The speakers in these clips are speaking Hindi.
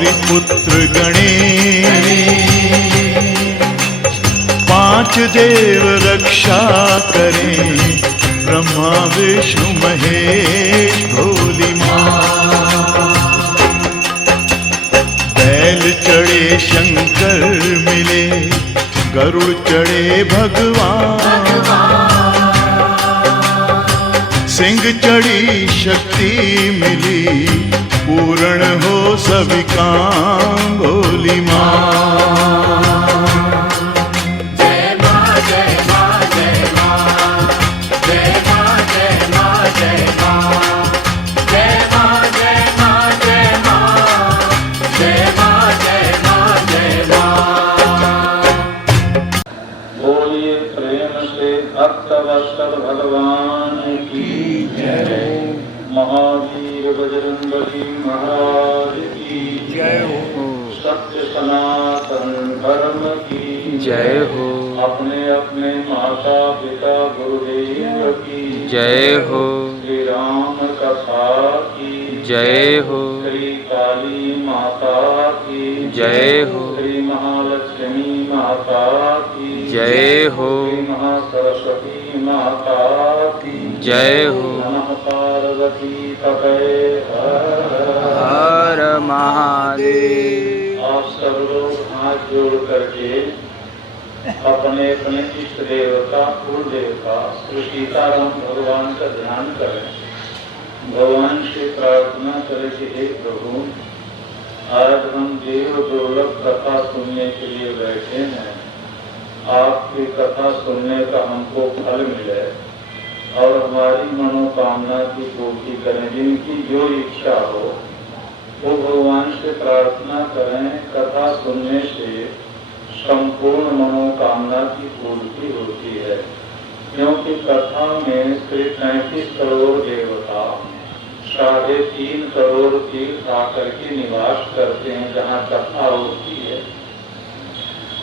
गौरी पुत्र गणेश, पांच देव रक्षा करें, ब्रह्मा विष्णु महेश भोली माँ। बैल चढ़े शंकर मिले, गरुड़ चढ़े भगवान, सिंह चढ़ी शक्ति मिली, पूर्ण हो सभी काम भोली माँ। जय माँ जय माँ जय माँ, जय माँ जय माँ जय माँ, जय माँ जय माँ जय माँ, जय माँ जय माँ जय माँ। बोलिए प्रेम से भक्तवत्सल भगवान की जय। महावीर बजरंगबली महाराज की जय हो। सत्य सनातन धर्म की जय हो। अपने अपने माता पिता गुरुदेव की जय हो। श्री राम कथा की जय हो। श्री काली माता की जय हो। श्री महालक्ष्मी माता की जय हो। श्री महासरस्वती माता की जय हो। नमः पार्वती तपे हर महादेव। आप सब लोग हाथ जोड़ करके अपने अपने इष्ट देवता कुल देवता श्री सीताराम भगवान का ध्यान करें। भगवान से प्रार्थना करें कि हे प्रभु, आज हम देव दुर्लभ कथा सुनने के लिए बैठे हैं, आपकी कथा सुनने का हमको फल मिले और हमारी मनोकामना की पूर्ति करें। जिनकी जो इच्छा हो वो भगवान से प्रार्थना करें। कथा सुनने से संपूर्ण मनोकामना की पूर्ति होती है, क्योंकि कथा में श्री 35 करोड़ देवता 3.5 करोड़ तीर्थ आकर के निवास करते हैं जहाँ कथा होती है।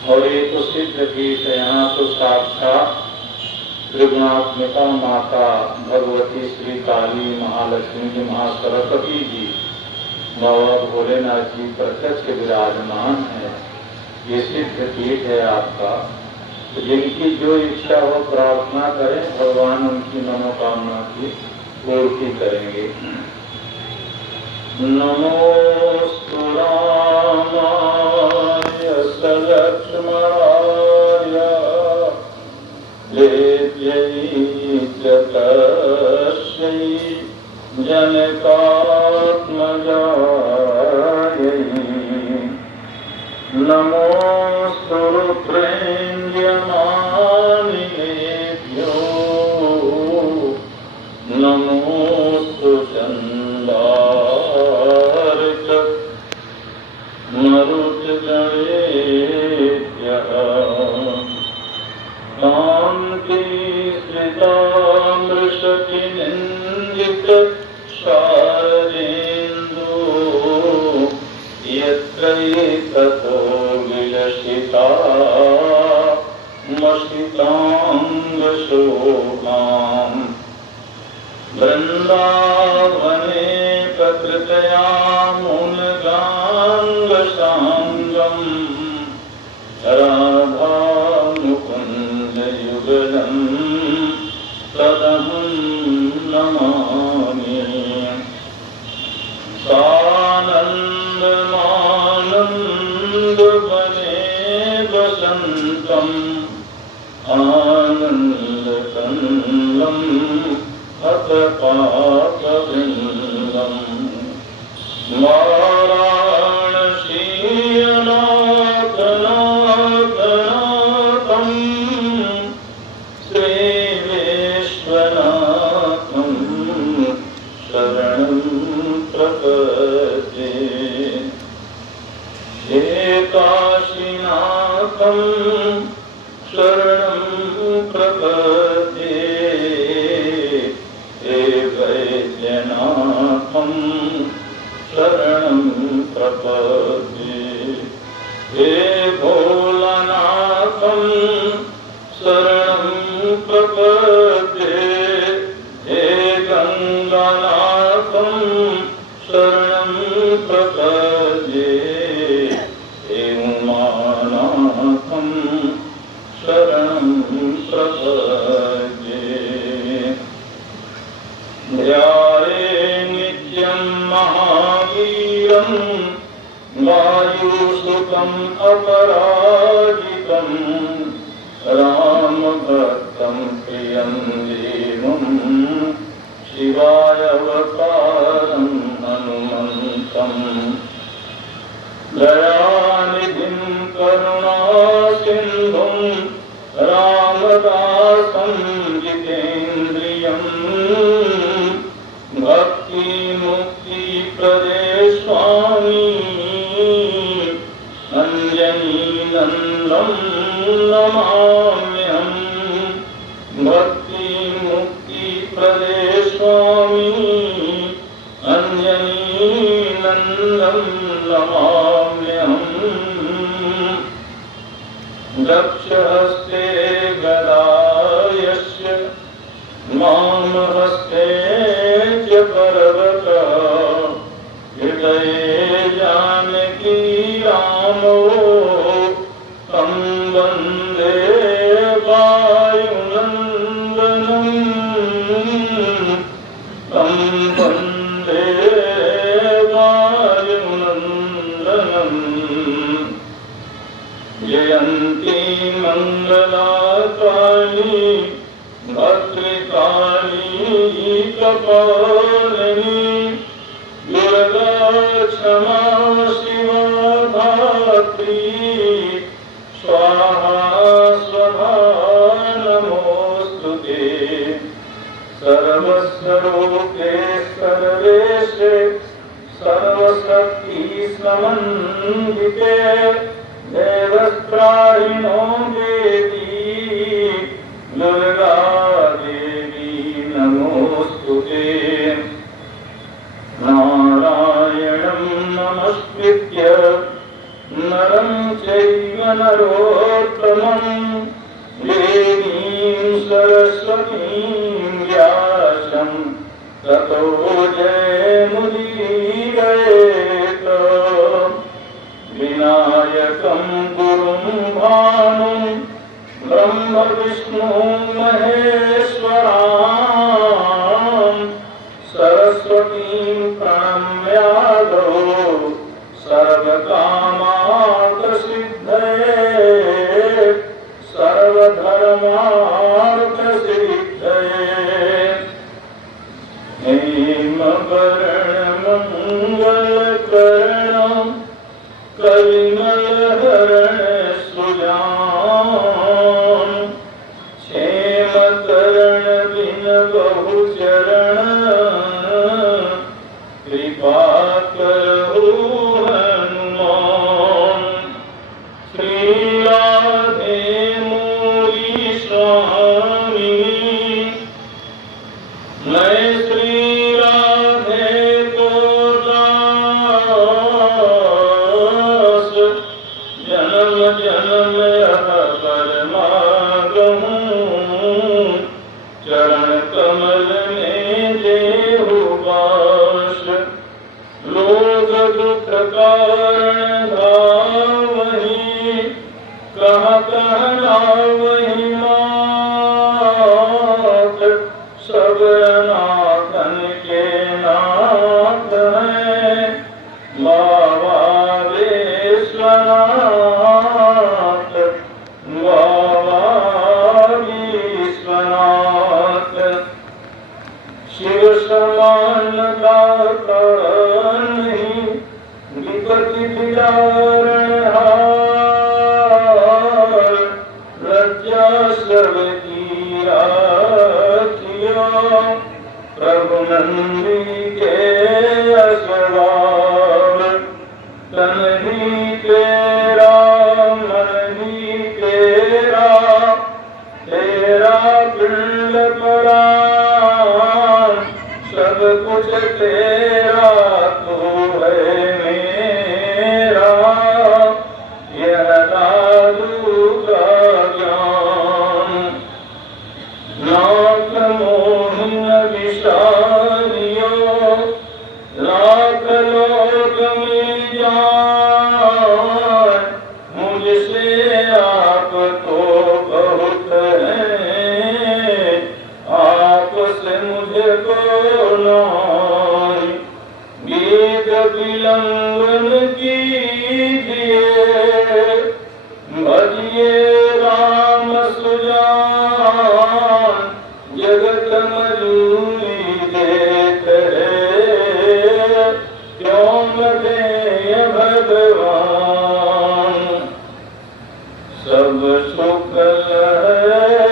और ये तो सिद्ध गीत है, यहाँ तो साक्षात त्रिगुणात्मिका माता भगवती श्री काली महालक्ष्मी जी महासरस्वती जी बाबा भोलेनाथ जी प्रत्यक्ष विराजमान है। ये सिद्ध पीठ है आपका। तो जिनकी जो इच्छा हो प्रार्थना करें, भगवान उनकी मनोकामना की पूर्ति करेंगे। नमोस्तु रामाय सलक्ष्मणाय देव्यै च तस्यै जनकात्मजायै। नमोस्तु रुद्रेन्द्रमानिनेभ्यो, नमोस्तु चण्डार्क मरुतगणेभ्यः। कान्ति श्रितामृषकिनिन्दित शारदेन्दु, यत्र ततो विलसिता मसिताङ्गशोभाम्। वृन्दावने प्रकृतयामुनगाङ्गसाङ्गम्, राधामुकुन्दयुगलम् तदहं नमामि। सानन्दमानन्दवने वसन्तम्, आनन्दकन्दम् अथ पापवृन्दम्। वाराणसीनाथनाथनाथं श्रीविश्वनाथं शरणं प्रपद्ये। हे काशीनाथं शरणं प्रपद्ये, हे वैद्यनाथं शरणं प्रपद्ये, हे भोलानाथं शरणं प्रपद्ये, हे गंगानाथं शरणं प्रपद्ये हे उमानाथं शरणं प्रपद्ये ध्याये नित्यं महावीरं वायुसुतं अपराजितं रामभक्तं प्रियं देवं शिवायवतारं हनुमन्तं दयानिधिं करुणासिन्धुं रामदासं जितेन्द्रियं भक्तिमुक्तिप्रदे स्वामी अञ्जनीनन्दं नमाम्यहं भक्तिमुक्तिप्रदे स्वामी अञ्जनीनन्दं नमाम्यहम् दक्षहस्ते गदायस्य वामहस्ते च पर्वतः हृदये जानकी रामो तं वन्दे वायुनन्दनं तं वन्दे वायुनन्दनम् जयन्ती मङ्गलाकाली भद्रकाली कपालिनी दुर्गा क्षमा शिवा धात्री स्वाहा स्वधा नमोऽस्तुते सर्वस्वरूपे सर्वेशे सर्वशक्ति समन्विते देवत्राहिणो देवी दुर्गा देवी नमोऽस्तुते नारायणं नमस्कृत्य नरं चैव नरोत्तमं देवीं सरस्वतीं व्यासं ततो जयमुदीरयेत् विनायकं गुरुं भानुं ब्रह्म विष्णु महेश्वरां सरस्वतीं प्रणम्यादो सर्वकामार्थसिद्धये सर्वधर्मार्थसिद्धये हेमवर्णमङ्गलकर्णं कलिमलहरण सुजान क्षेमकरण बिन बहुचरण कृपा करहु हनुमान श्री राधे मोरी स्वामी मैं श्री राधे को दास जन्म जन्म यह पर मांगहूँ चरण कमल में देहु वास लोग दुख कारण धावहि कहाँ कहाँ लावहि मात सब नाथन के नाथ हैं बाबा विश्वनाथ बाबा विश्वनाथ शिव समान दाता नहीं विपत्ति बिदारण हार लज्जा सब की राखिया प्रभु नंदी के असवार तन ही तेरा मन ही तेरा तेरा पिंड परान सब कुछ तेरा तू है मेरा सुख मिल जाए मुझसे आप तो बहुत हैं, आपसे मुझे को नाई। वेद विलंबन कीजिए भजिए राम सुजान, जगत मजूरी देत है क्यों न दें भगवान। सब सुख है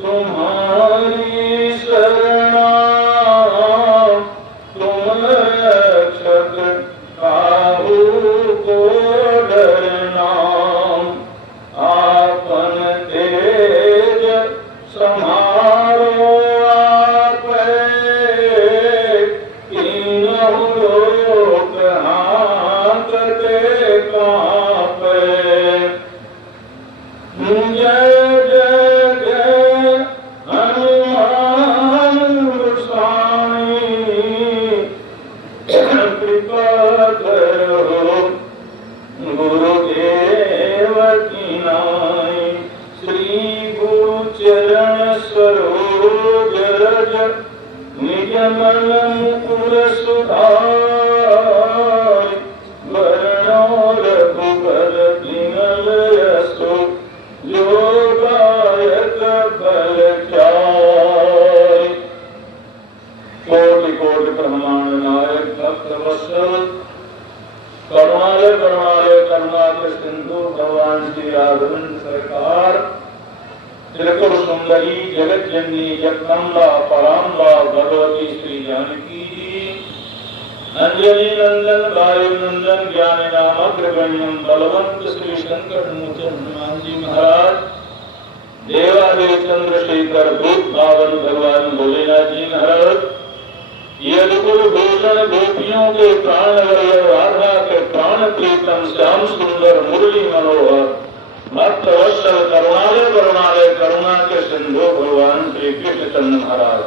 तुम्हारी शरणा, तुम रक्षक काहू को डरना। आपन तेज संहारो आपे, तीनों लोक हांकते कांपे। जय जय जय हनुमान गोसाई, कृपा करो गुरुदेव की नाई। श्री गुरु चरण सरोज रज, निज मन मुकुर सुधारि। वरणो रघुबर विमल यशो, जो गायक फल चारि। कोटि कोटि ब्रह्मांड नायक भक्त वत्सल, करुणालय करुणालय करुणा के सिंधु भगवान श्री राघवेंद्र सरकार, त्रिपुर सुंदरी जगत जननी जगदम्बा पराम्बा भगवती श्री जानकी जी, अंजनी नंदन वायु नंदन ज्ञानी नाम अग्रगण्यम बलवंत श्री संकट मोचन हनुमान जी महाराज, देवादेव चंद्रशेखर भूत भावन भगवान भोलेनाथ जी महाराज, यदुकुल भूषण गोपियों के प्राण वल्लभ राधा के प्राण प्रीतम श्याम सुंदर मुरली मनोहर भक्त वत्सल करुणालय करुणालय करुणा के सिंधु भगवान श्री कृष्ण चंद्र महाराज,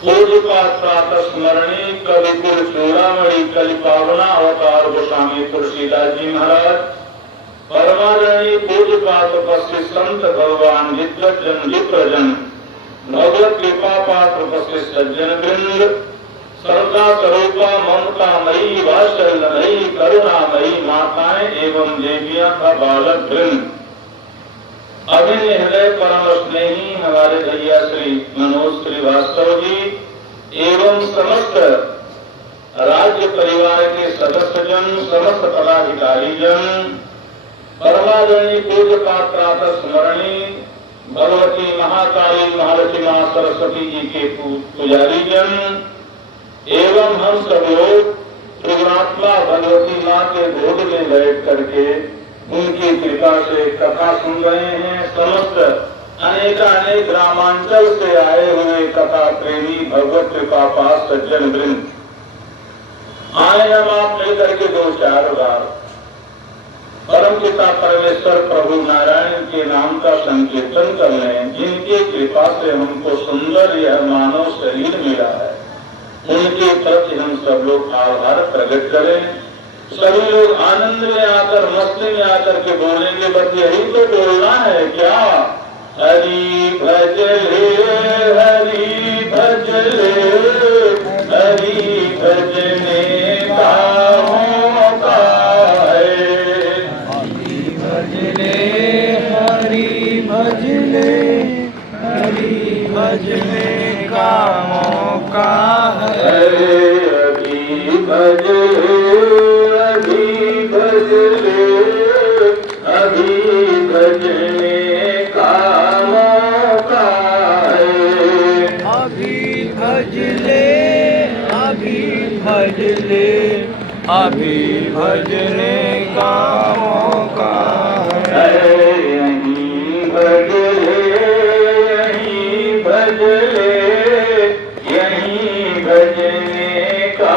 पूज्यपाद प्रातः स्मरणी कवि कुल चूड़ामणि कलि पावना अवतार गोस्वामी तुलसीदास जी महाराज, परमादरणीय पूज्यपाद उपस्थित संत भगवान विद्वज्जन विप्रजन, भगवत कृपा पात्र उपस्थित सज्जन वृंद, श्रद्धा स्वरूपा ममता मयी वात्सल्यमयी करुणामयी माताएं एवं देवियां का बालक वृंद, अभिन्न हृदय परम स्नेही हमारे भैया श्री मनोज श्रीवास्तव जी एवं समस्त राज्य परिवार के सदस्यजन, समस्त पदाधिकारी जन, परमादरणीय पूज्य प्रातः स्मरणी भगवती महाकाली महालक्ष्मी मां सरस्वती जी के पुजारी जन एवं हम सब लोग त्रिगुणात्मा भगवती मां के गोद में बैठ करके उनकी कृपा से कथा सुन रहे हैं। समस्त अनेक ग्रामांचल से आए हुए कथा प्रेमी भगवत कृपा पास सज्जन वृंद आए, हम आप मिलकर के दो चार बार परम पिता परमेश्वर प्रभु नारायण के नाम का संकीर्तन कर लें, जिनकी कृपा से हमको सुंदर यह मानव शरीर मिला है, उनके प्रति हम सब लोग आभार प्रकट करें। सभी लोग आनंद में आकर मस्ती में आकर के बोलेंगे, बस यही तो बोलना है क्या? हरि भजले हरि भजले, हरि भजने का मौका है। हरि भजले हरि भजले, हरि भजने का मौका है। अभी भजले अभी भजले, अभी भजने का मौका है। अभी भजले अभी भजले, अभी भजने का मौका है। यहीं भजले यहीं भजले, यहीं भजने का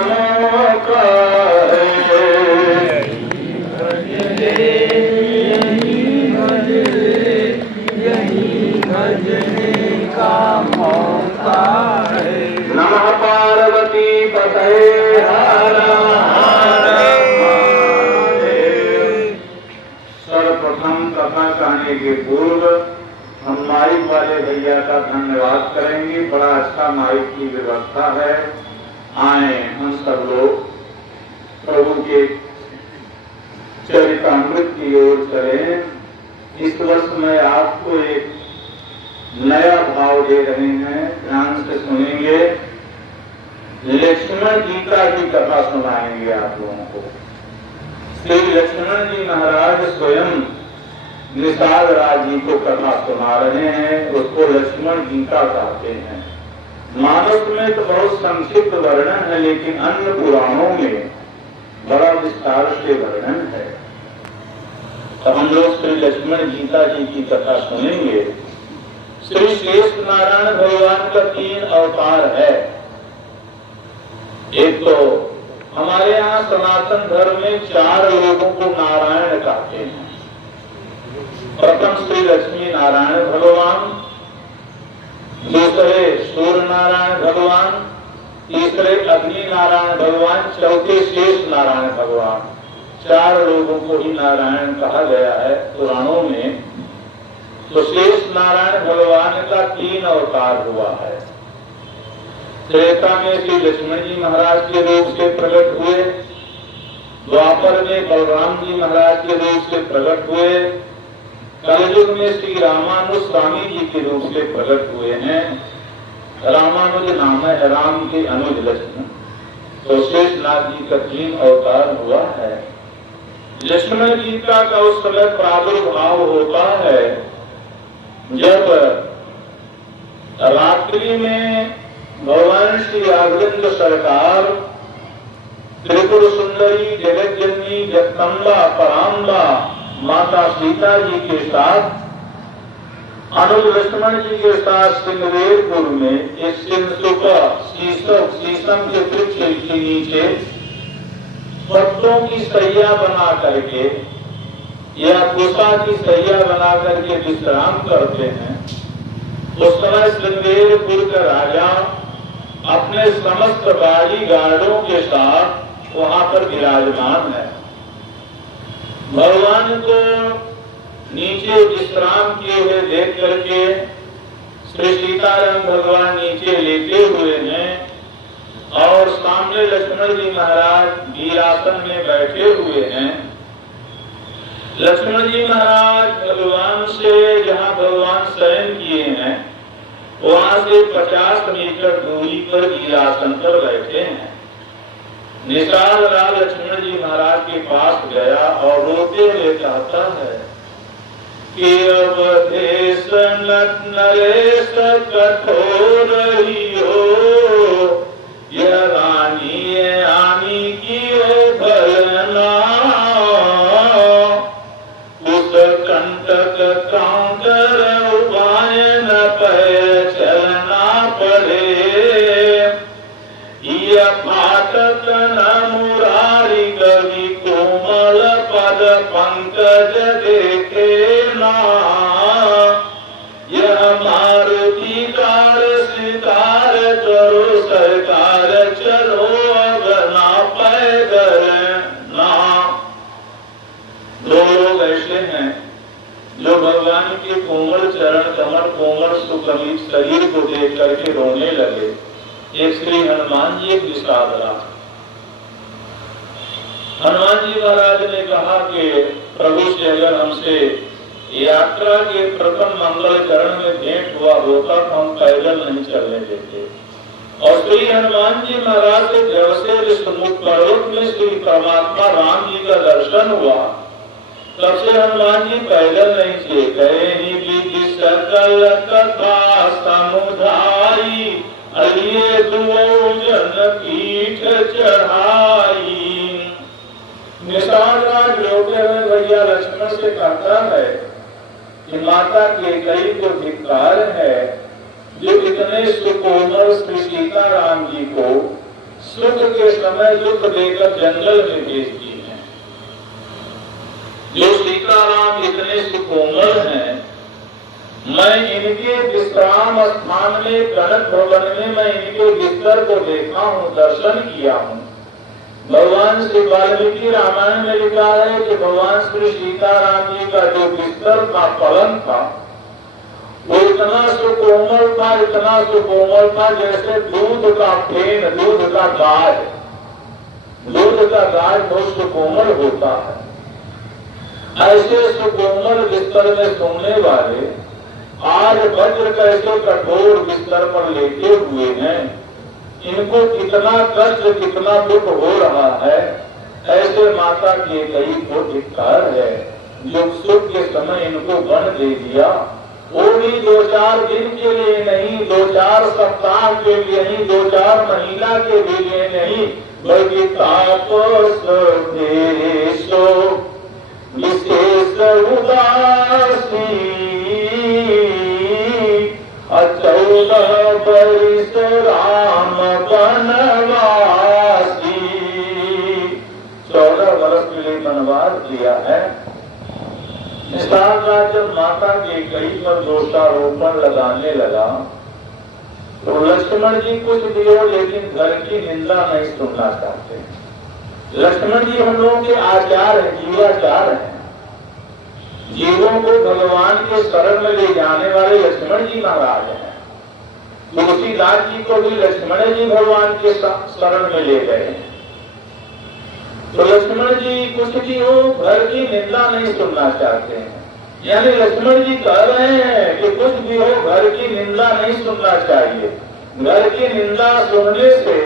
मौका है। यहीं भजले यहीं भजले, यहीं भजने का मौका है। नमः पार्वती पतये हर के पूर्व हम माइक वाले भैया का धन्यवाद करेंगे। बड़ा अच्छा माइक की व्यवस्था है। आए हम सब लोग प्रभु के चरितामृत की ओर चलें। इस वर्ष में आपको एक नया भाव दे रहे हैं, ध्यान से सुनेंगे। लक्ष्मण गीता की कथा सुनाएंगे आप लोगों को। श्री लक्ष्मण जी महाराज स्वयं निषाद राज जी को कथा सुना रहे हैं, उसको लक्ष्मण गीता कहते हैं। मानस में तो बहुत संक्षिप्त वर्णन है, लेकिन अन्य पुराणों में बड़ा विस्तार से वर्णन है। तो हम लोग श्री लक्ष्मण गीता जी की कथा सुनेंगे। श्री शेष नारायण भगवान का 3 अवतार है। एक तो हमारे यहाँ सनातन धर्म में 4 लोगों को नारायण कहते हैं। प्रथम श्री लक्ष्मी नारायण भगवान, दूसरे सूर्य नारायण भगवान, तीसरे अग्नि नारायण भगवान, चौथे शेष नारायण भगवान। 4 लोगों को ही नारायण कहा गया है पुराणों में। तो शेष नारायण भगवान का 3 अवतार हुआ है। त्रेता में श्री लक्ष्मण जी महाराज के रूप से प्रकट हुए, द्वापर में बलराम जी महाराज के रूप से प्रकट हुए, कलयुग में श्री रामानुज स्वामी जी के रूप से प्रकट हुए हैं। रामानुज नाम है राम के अनुज लक्ष्मण। तो शेषनाथ जी का 3 अवतार हुआ है। लक्ष्मण गीता का उस समय प्रादुर्भाव होता है जब रात्रि में भगवान श्री राघवेंद्र सरकार त्रिपुर सुंदरी जगतजननी जगदम्बा पराम्बा माता सीता जी के साथ अनुज लक्ष्मण जी के साथ सिंगरेरपुर में एक शीशम के वृक्ष के नीचे पत्तों की सैया बना करके या कुशा की सैया बना करके विश्राम करते हैं। उस समय सिंगरेरपुर का राजा अपने समस्त बाड़ी गार्डों के साथ वहां पर विराजमान है। भगवान को नीचे विश्राम किए हुए देख करके श्री सीताराम भगवान नीचे लेटे हुए हैं और सामने लक्ष्मण जी महाराज वीरासन में बैठे हुए हैं। लक्ष्मण जी महाराज भगवान से जहाँ भगवान शयन किए हैं वहां से 50 मीटर दूरी पर वीरासन पर बैठे हैं। निषाद राज लक्ष्मण जी महाराज के पास गया और रोते हुए कहता है कि अवधेश नरेश कठोर हो, यह रानी आनी की भलना, उस कंटक कांकर उबाय न पै चलना पड़े, यह फाटक न मुरारी गवि कोमल पद पंकज देखे ना, यह मारुति कार सितार करो सरकार चलो अब ना पैदल ना। 2 लोग ऐसे हैं जो भगवान के कोमल चरण कमल कोमल सुकमित शरीर को देख करके रोने लगे। एक श्री हनुमान जी, एक विषाद राज। हनुमान जी महाराज ने कहा कि प्रभु से अगर हमसे यात्रा के प्रथम मंगल चरण में भेंट हुआ होता तो हम पैदल नहीं चलने देते। और श्री हनुमान जी महाराज के जब से विष्णुमुख पर्वत में श्री परमात्मा राम जी का दर्शन हुआ तब से हनुमान जी पैदल नहीं थे। कहीं विधि सकल कथा समुदाई, अलिए दुजन पीठ चढ़ाई। निषाद राज रोते हुए भैया लक्ष्मण से कहता है कि माता कैकेयी को धिक्कार है जो इतने सुकोमल श्री सीताराम जी को सुख के समय दुख देकर जंगल में भेजती है। जो सीताराम इतने सुकोमल हैं, मैं इनके विश्राम स्थान में कनक भवन में मैं इनके बिस्तर को देखा हूँ, दर्शन किया हूँ। भगवान भगवान श्री वाल्मीकि रामायण में लिखा है कि भगवान श्री सीताराम जी का जो बिस्तर का पलंग था वो इतना सुकोमल था, इतना सुकोमल था जैसे दूध का फेन, दूध का गाय। दूध का गाय बहुत सुकोमल होता है। ऐसे सुकोमल बिस्तर में सोने वाले आज वज्र कैसे कठोर बिस्तर पर लेटे हुए हैं। इनको कितना कष्ट, कितना दुख हो रहा है। ऐसे माता की कई को धिक्कार है जो सुख के समय इनको वन दे दिया। वो भी 2-4 दिन के लिए नहीं, 2-4 सप्ताह के लिए नहीं, 2-4 महीना के लिए नहीं, बल्कि तापस देशो विशेष उदासी 14 वर्ष राम वनवासी। 14 वर्ष के लिए वनवास किया है। जब माता के कई पर दोषारोपण लगाने लगा तो लक्ष्मण जी कुछ दियो लेकिन घर की निंदा नहीं सुनना चाहते। लक्ष्मण जी हम लोगों के आचार है, जीवाचार है। जीवों को भगवान के शरण में ले जाने वाले लक्ष्मण जी महाराज हैं। तुलसीदास जी को भी लक्ष्मण जी भगवान के शरण में ले गए। तो लक्ष्मण जी कुछ भी हो घर की निंदा नहीं सुनना चाहते हैं। यानी लक्ष्मण जी कह रहे हैं कि कुछ भी हो घर की निंदा नहीं सुनना चाहिए। घर की निंदा सुनने से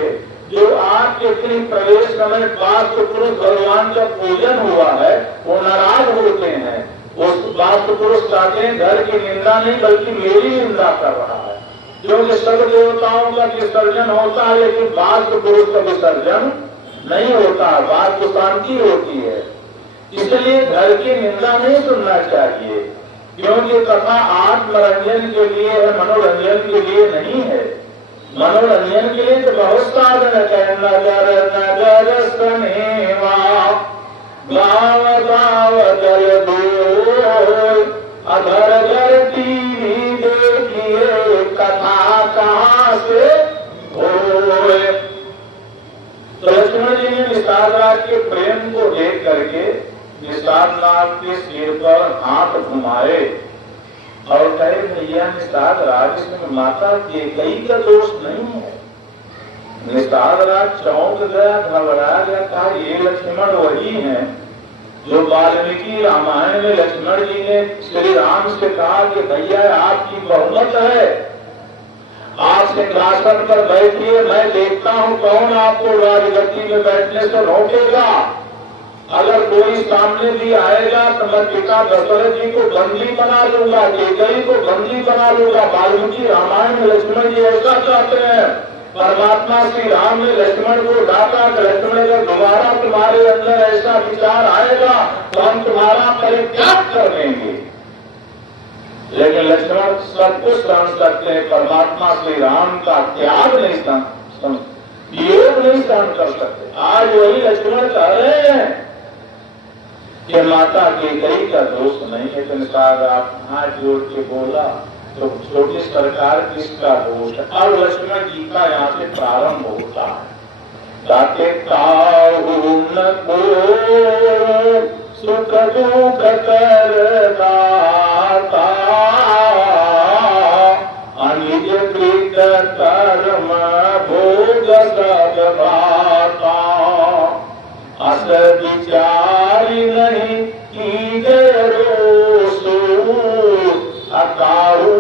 जो आपके गृह प्रवेश समय वास्तु पुरुष भगवान का पूजन हुआ है वो नाराज होते हैं। उस वास्तु पुरुष कहते हैं घर की निंदा नहीं बल्कि मेरी निंदा कर रहा है। क्योंकि सब देवताओं का विसर्जन होता है लेकिन वास्तु पुरुष का विसर्जन नहीं होता, वास्तु शांति होती है। इसलिए घर की निंदा नहीं सुनना चाहिए क्योंकि कथा आत्मरंजन के लिए है, मनोरंजन के लिए नहीं है। मनोरंजन के लिए तो बहुत साधन है। नगर नगर सनेवा गाँव गाँव जल दो अधर घर टीवी देखिए कथा कहाँ से होए। तो लक्ष्मण जी ने निषादराज के प्रेम को देख करके निषादराज के सिर पर हाथ घुमाए और कहे भैया निषादराज इसमें माता के कई का दोष नहीं है। निषादराज चौंक गया, घबरा गया, कहा ये लक्ष्मण वही हैं जो वाल्मीकि रामायण में लक्ष्मण जी ने श्री राम से कहा कि भैया आपकी बहुमत है, आप सिंहासन पर बैठिए, मैं देखता हूँ कौन आपको राजगद्दी में बैठने से रोकेगा। अगर कोई सामने भी आएगा तो मैं पिता दशरथ जी को बंदी बना लूंगा, केकई को बंदी बना लूंगा। वाल्मीकि रामायण में लक्ष्मण जी ऐसा चाहते हैं। परमात्मा श्री राम ने लक्ष्मण को डाका कि लक्ष्मण अगर दोबारा तुम्हारे अंदर ऐसा विचार आएगा तो हम तुम्हारा परित्याग कर देंगे। लेकिन लक्ष्मण सब कुछ सहन करते हैं, परमात्मा श्री राम का त्याग नहीं योग नहीं सहन कर सकते। आज वही लक्ष्मण कह रहे हैं कि माता के कई का दोष नहीं है। तो आप हाथ जोड़ के बोला तो छोटी सरकार किसका दोष है। और लक्ष्मण जी का यहाँ से प्रारंभ होता है। ताके काहू न को सुख दुख करता अनिज कृत कर्म भोग सब भाता अस विचारी नहीं की जय रोसु अकाहू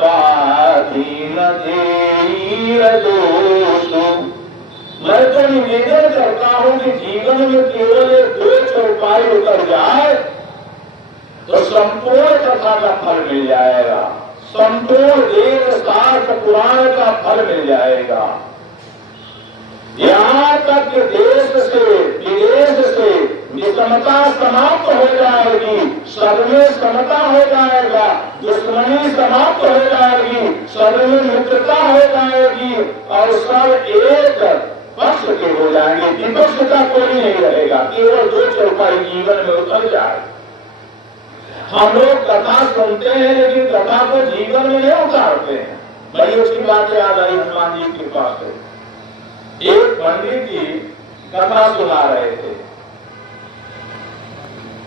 बाधीन धीर दोषु। मैं तो निवेदन करता हूँ कि जीवन में केवल 2 चौपाई उतर जाए तो संपूर्ण कथा का फल मिल जाएगा, संपूर्ण वेद शास्त्र पुराण का फल मिल जाएगा। यहाँ तक कि देश से विदेश से विषमता समाप्त हो जाएगी, सब में समता हो जाएगा, दुश्मनी समाप्त हो जाएगी, सब में मित्रता हो जाएगी और सब एक पक्ष के हो जाएंगे। विपक्ष का कोई नहीं रहेगा, केवल 2 चौपाई जीवन में उतर जाए। हम लोग कथा सुनते हैं लेकिन कथा को जीवन में नहीं उतारते हैं। बड़ी उसकी बात याद आई हनुमान जी के पास से। एक पंडित जी कथा सुना रहे थे।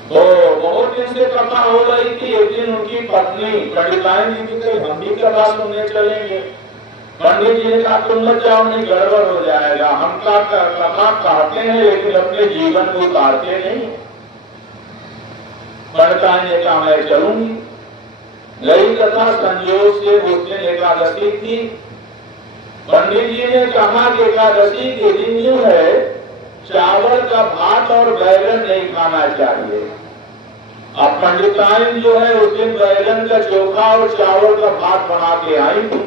तो बहुत दिन से कथा हो रही थी। एक दिन उनकी पत्नी पंडिताइन जी की हम भी कथा सुनने चलेंगे। पंडित जी ने कहा तुम मत जाओ, नहीं गड़बड़ हो जाएगा। हम कथा कहते हैं लेकिन अपने जीवन को उतारते नहीं। पंडिताइन ने कहा मैं चलूंगी। गई कथा। संयोग से उस दिन एकादशी थी। पंडित जी ने कहा कि एकादशी के दिन जो है चावल का भात और बैगन नहीं खाना चाहिए। अब पंडिताइन जो है उस दिन बैगन का चोखा और चावल का भात बना के आई थी।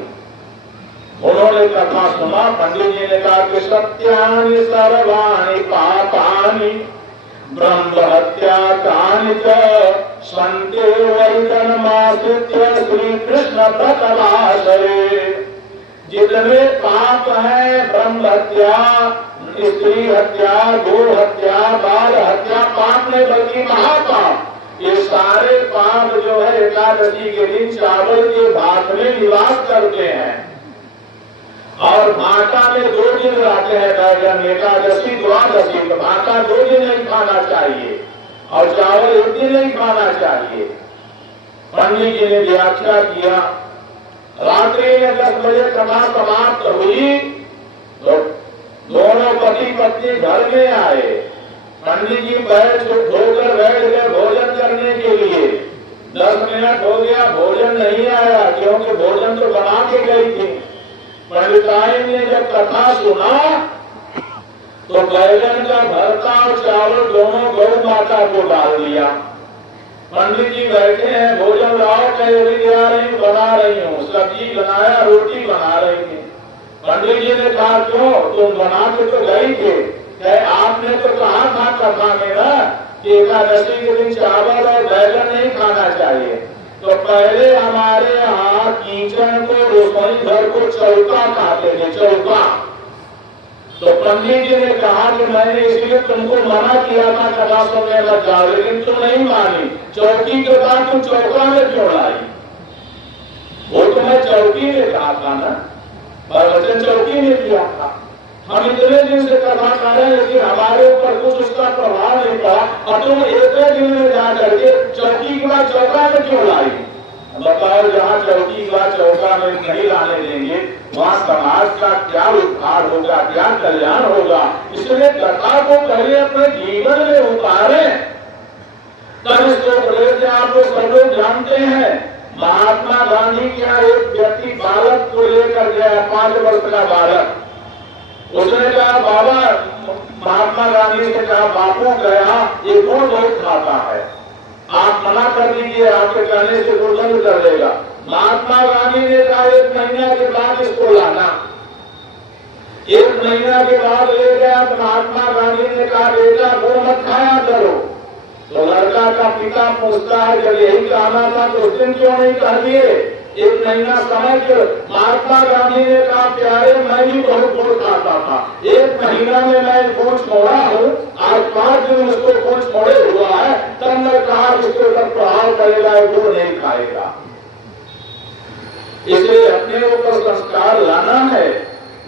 उन्होंने कथा सुना। पंडित जी ने कहा कि सत्यानि सर्वाणि पापानि ब्रह्म हत्या कानि च संते वैतनमाश्रित्य श्री कृष्ण प्रकलाशरे। जितने पाप हैं, ब्रह्म हत्या, स्त्री हत्या, गो हत्या, बाल हत्या, पाप नहीं बल्कि महापाप, ये सारे पाप जो है एकादशी के दिन चावल के भात में निवास करते हैं। और भाटा में 2 दिन रहते हैं बैगन। एकादशी द्वादशी तो भाटा 2 दिन नहीं खाना चाहिए और चावल 1 दिन नहीं खाना चाहिए। पंडित जी ने व्याख्या किया। रात्रि में 10 बजे कथा समाप्त हुई तो दोनों पति पत्नी घर में आए। पंडित जी धोकर बैठ गए भोजन करने के लिए। 10 मिनट हो गया, भोजन नहीं आया क्योंकि भोजन तो बना के गई थी। पंडिताइन ने जब कथा सुना तो बैगन का भरता और चावल दोनों गौ माता को डाल दिया। पंडित जी बैठे हैं, भोजन लाओ, कहीं आ रही हूँ, बना रही हूँ। सब्जी बनाया, रोटी बना रही थी। पंडित जी ने कहा क्यों, तुम बना के तो गई थे, कहे आपने तो कहा था कथा में ना कि एकादशी के दिन चावल और बैगन नहीं खाना चाहिए। तो पहले हमारे यहाँ किचन को, रसोई घर को चौका कहते थे, चौका। तो पंडित जी ने कहा कि मैंने इसलिए तुमको मना किया था कथा सुनने मत जाओ, लेकिन तुम नहीं मानी। चौकी के बाद तुम चौका में क्यों लाई? वो तो मैं चौकी में कहा था ना, प्रवचन चौकी में किया था। हम इतने दिन से कथा कर रहे हैं लेकिन हमारे ऊपर कुछ उसका प्रभाव नहीं पड़ा और तुम एक दिन में जा करके चौकी के बाद चौका में क्यों लाई? बताओ, जहाँ चौकी के बाद चौका में नहीं लाने देंगे वहाँ समाज का क्या उद्धार होगा, क्या कल्याण होगा। इसलिए कथा को पहले अपने जीवन में उतारे तब इसको प्रदेश में आप लोग सब लोग जानते हैं। महात्मा गांधी के यहाँ एक व्यक्ति बालक को लेकर गया, 5 वर्ष का बालक। उसने कहा बाबा, महात्मा गांधी से कहा बापू गया ये गुड़ बहुत खाता है, आप मना कर दीजिए, आपके कहने से गुड़ बंद कर देगा। महात्मा गांधी ने कहा 1 महीना के बाद इसको लाना। 1 महीना के बाद ले गया तो महात्मा गांधी ने कहा बेटा गुड़ मत खाया करो। तो लड़का का पिता पूछता है जब यही कहना था तो उस दिन क्यों नहीं कह दिए? 1 महीना समय क्यों? महात्मा गांधी ने कहा प्यारे मैं भी बहुत गुड़ खाता था, 1 महीना में मैं गुड़ छोड़ा हूँ, आज 5 दिन उसको गुड़ छोड़े हुआ है, तब मैं कहा इसको तब प्रभाव करेगा, गुड़ नहीं खाएगा। इसलिए अपने ऊपर संस्कार लाना है।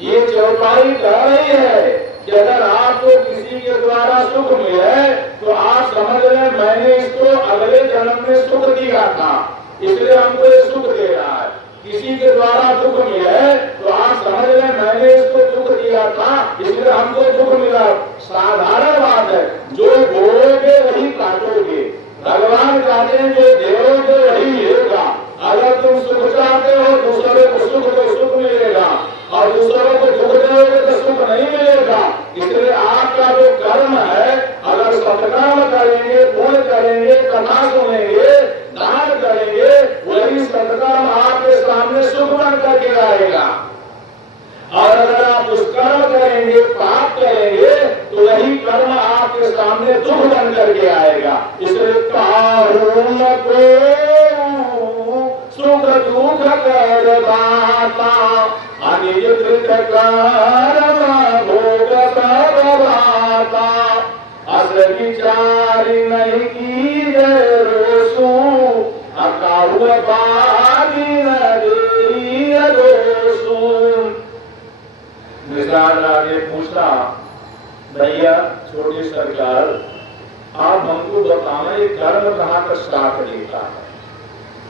ये चौपाई कह रही है कि अगर आपको किसी के द्वारा सुख मिले तो आप समझ लें मैंने इसको अगले जन्म में सुख दिया था, इसलिए हमको ये सुख दे रहा है। किसी के द्वारा दुख मिले तो आप समझ लें मैंने इसको दुख दिया था, इसलिए हमको दुख मिला। साधारण बात है, जो बोलोगे वही काटोगे। भगवान कहते हैं जो देवोगे वही मिलेगा। अगर तुम सुख चाहते हो दूसरों को सुख तो सुख मिलेगा और दूसरों को दुख दोगे तो सुख नहीं मिलेगा। इसलिए आपका जो कर्म है, अगर सत्कर्म करेंगे, पुण्य करेंगे, कथा सुनेंगे, दान करेंगे, वही सत्कर्म आपके सामने सुख बन करके आएगा। और अगर आप दुष्कर्म करेंगे, पाप करेंगे तो वही कर्म आपके सामने दुख बन करके आएगा। इसलिए कारुण को सुख दुख कर दाता अनिज कृत कर्म भोग सब भाता। अस विचारी नहीं की रोसू अकाहु बागी न दोसू। ने पूछा भैया छोटे सरकार, आप हमको बताना ये कर्म कहाँ का साथ देता है।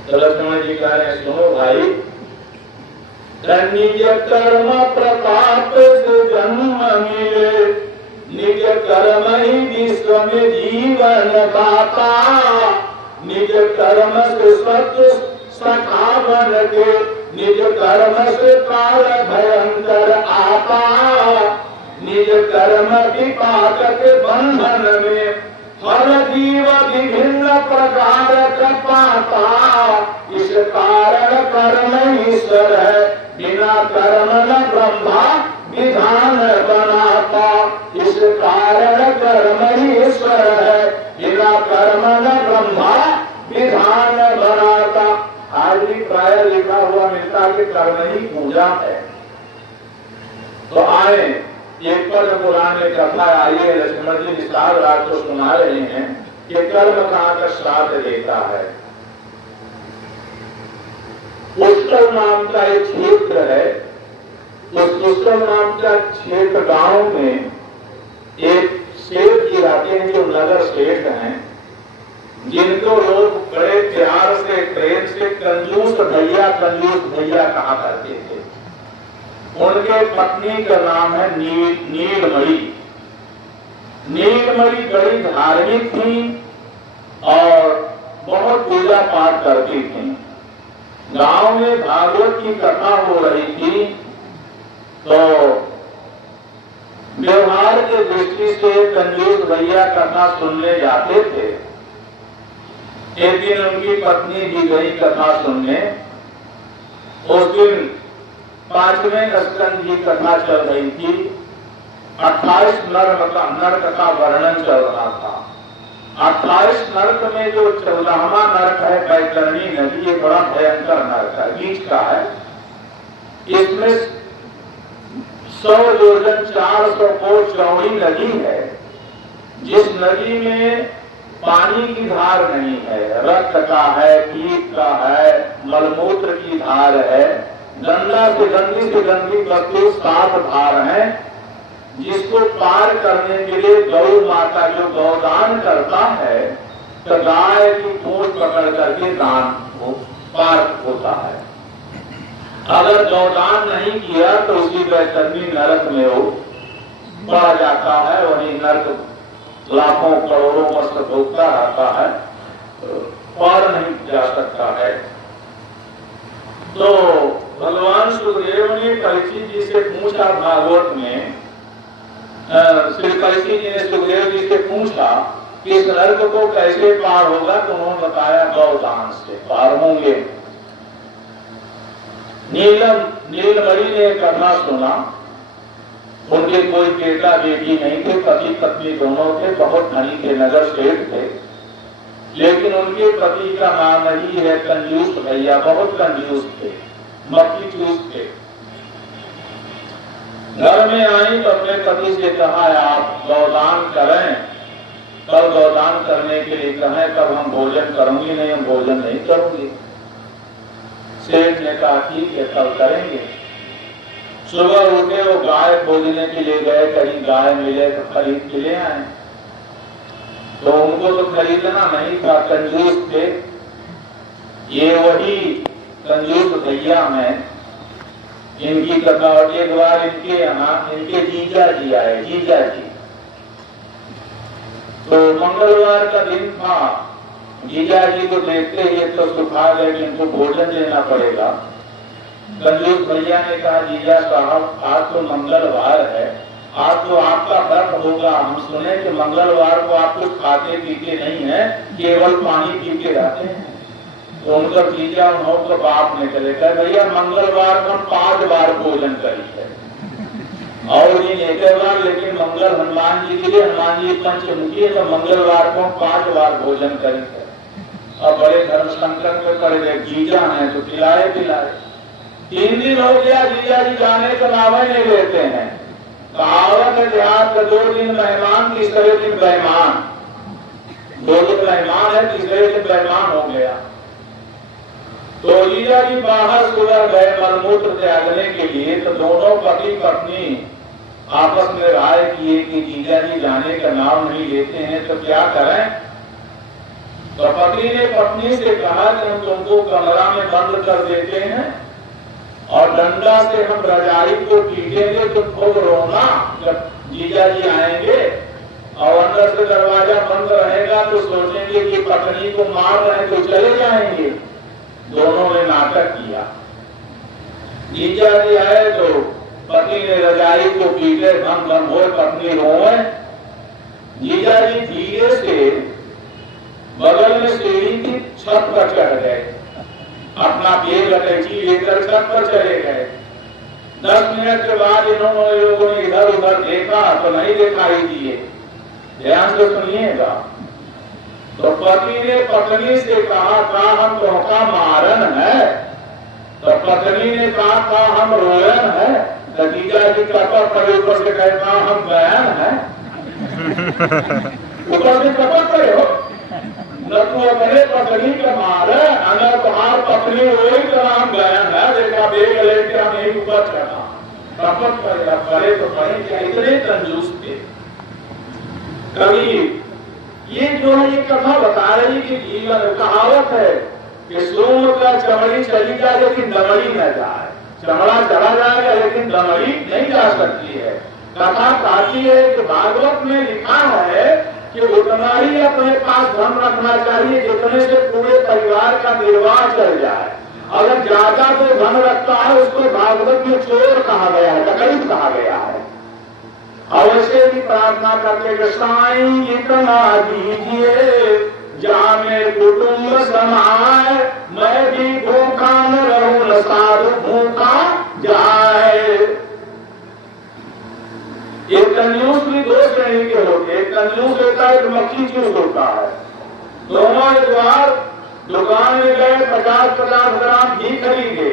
तो लक्ष्मण जी कह रहे हैं, सुनो भाई, निज कर्म प्रताप से जन्म मिले, निज कर्म ही विश्व में जीवन दाता, निज कर्म से सत्य सखा बन के, निज कर्म से काल भयंकर आता, निज कर्म विपाक के बंधन में हर जीव विभिन्न प्रकार का पाता, इस कारण कर्म ईश्वर है, बिना कर्म न ब्रह्मा विधान बनाता, इस कारण कर्म ईश्वर है, बिना कर्म न ब्रह्मा विधान बनाता। आज भी प्राय लिखा हुआ मिलता है कि कर्म ही पूजा है। तो आए एक पद पुराण में कथा आई है, लक्ष्मण जी विस्तार रात को सुना रहे हैं कि कर्म कहाँ का श्राद्ध देता है। पुष्कर नाम का एक क्षेत्र है, उस पुष्कर नाम का क्षेत्र गांव में एक सेठ जी रहते हैं जो नगर सेठ हैं, जिनको लोग बड़े प्यार से प्रेम से कंजूस भैया कहा करते थे। उनके पत्नी का नाम है नीलमणि। नीलमणि बड़ी धार्मिक थी और बहुत पूजा पाठ करती थी। गांव में भागवत की कथा हो रही थी तो व्यवहार के दृष्टि से कंजूस भैया कथा सुनने जाते थे। एक दिन उनकी पत्नी भी गई कथा सुनने। उस दिन 5वें स्कंद की कथा चल रही थी। 28 नरक का वर्णन चल रहा था। 28 नरक में जो 14वां नरक है बैतरणी नदी, ये बड़ा भयंकर नरक है, बीच का है। इसमें 100 योजन 400 कोस चौड़ी नदी है, जिस नदी में पानी की धार नहीं है, रक्त का है, पीत का है, मलमूत्र की धार है, गंगा से गंदी 7 धार है, जिसको पार करने के लिए गौ माता जो गौदान करता है तो गाय की पूंछ पकड़ करके दान को पार होता है। अगर गौदान नहीं किया तो उसी बैतरणी नरक में वो पड़ जाता है, वही नरक लाखों करोड़ों वर्ष भोगता रहता है, पार नहीं जा सकता है। तो भगवान सुखदेव ने परीक्षित जी से पूछा, भागवत में श्री परीक्षित जी ने सुखदेव जी से पूछा कि इस नरक को कैसे पार होगा, तो उन्होंने बताया गौदान से पार होंगे। नीलमणि ने कथा सुना। उनके कोई बेटा बेटी नहीं थे, पति पत्नी दोनों थे, बहुत धनी थे, नगर सेठ थे, लेकिन उनके पति का नाम ही है कंजूस भैया, बहुत कंजूस थे, मक्खी चूस थे। घर में आई तो अपने पति से कहा, आप गौदान करें, कल गौदान करने के लिए कहें, तब हम भोजन करूंगी, नहीं हम भोजन नहीं करूंगी। सेठ ने कहा ठीक है, कल करेंगे। सुबह उठे, वो गाय खोजने के लिए गए, कहीं गाय मिले तो खरीद के ले आए। तो उनको तो खरीदना नहीं था, कंजूस थे। ये वही कंजूस भैया हैं, इनकी कथा। और एक बार इनके यहाँ इनके जीजा जी आए, जीजा जी। तो मंगलवार का दिन था, जीजा जी को देखते ही तो सुखा गए कि इनको भोजन देना पड़ेगा। कंजूस भैया ने कहा, जीजा साहब आज तो मंगलवार है, आज तो आपका व्रत होगा, हम सुने कि मंगलवार को आप कुछ खाते पीते नहीं है, केवल पानी पी के रहते हैं। तो उनका जीजा उनका बाप ने चले कहा, भैया मंगलवार को हम 5 बार भोजन करी है, और दिन एक बार, लेकिन मंगल हनुमान जी के लिए, हनुमान जी पंचमुखी है, तो मंगलवार को हम 5 बार भोजन करी है। और बड़े धर्म संकट में पड़ गए, जीजा है तो पिलाए। 3 दिन हो गया, जीजा जी जाने का नाम ही नहीं लेते हैं। कहावत है, देहात का 2 दिन मेहमान, तीसरे दिन बेईमान। 2 दिन मेहमान है, तीसरे दिन बेईमान हो गया। तो जीजा जी बाहर सुबह गए मलमूत्र त्यागने के लिए, तो दोनों पति पत्नी आपस में राय किए कि जीजा जी जाने का नाम नहीं लेते हैं तो क्या करें। तो पति ने पत्नी से कहा कि हम तुमको कमरा में बंद कर देते हैं और डंडा से हम रजाई को पीटेंगे तो खूब रोना जब जीजा जी आएंगे, और अंदर से दरवाजा बंद रहेगा तो सोचेंगे कि पत्नी को मार रहे तो चले जाएंगे। दोनों ने नाटक किया। जीजा जी आए तो पति ने रजाई को पीटे, भम भम हो, पत्नी रोए। जीजा जी धीरे से बगल में सीढ़ी की छत पर चढ़ गए, अपना बेग अटैची लेकर छत पर चले गए। 10 मिनट के बाद इन्होंने लोगों ने इधर उधर देखा तो नहीं दिखाई दिए। ध्यान से सुनिएगा। तो पति ने पत्नी से कहा था हम तुमका मारन है, तो पत्नी ने कहा था हम रोयन है। जीजा जी कपट पड़े ऊपर से कहता हम बयान है। ऊपर से कपट पड़े हो न तू अपने पत्नी का मारे अगर तुम्हार पत्नी रोई तो हम बयान है। देखा बेग लेके हम यही ऊपर चढ़ा कपट पड़ेगा पड़े तो पड़े क्या। इतने कंजूस थे कवि। ये जो है ये कथा बता रही कि जीवन कहावत है कि सोम का चमड़ी चली जाए लेकिन दमड़ी न जाए। चमड़ा चला जाएगा लेकिन दमड़ी नहीं जा सकती है। कथा कहती है कि भागवत में लिखा है कि उतना ही अपने पास धन रखना चाहिए जितने से पूरे परिवार का निर्वाह चल जाए। अगर ज्यादा कोई धन रखता है उसको भागवत में चोर कहा गया है, डकैत कहा गया है। अवश्य भी प्रार्थना करके कि साईं इतना दीजिए जामे कुटुंब समाए, मैं भी भूखा न रहूं न साधु भूखा जाए। एक कंजूस भी 2 श्रेणी के होते हैं। एक कंजूस होता है, एक मक्खी चूस होता है। दोनों एक बार दुकान में गए 50-50 ग्राम घी खरीदे।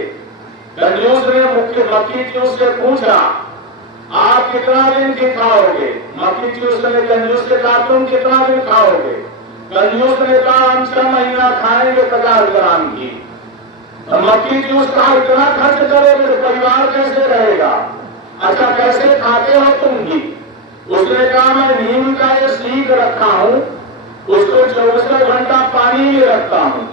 कंजूस ने मुख्य मक्खी चूस से पूछा आप कितना दिन घी खाओगे। मक्खी चूस ने कंजूस से कहा तुम कितना दिन खाओगे। कंजूस ने कहा हम 6 महीना खाएंगे 50 ग्राम घी। मक्खी चूस कहा इतना खर्च करोगे तो परिवार कैसे रहेगा। अच्छा कैसे खाते हो तुम घी। उसने कहा मैं नीम का ये सीख रखा हूँ, उसको 24 घंटा पानी में रखता हूँ।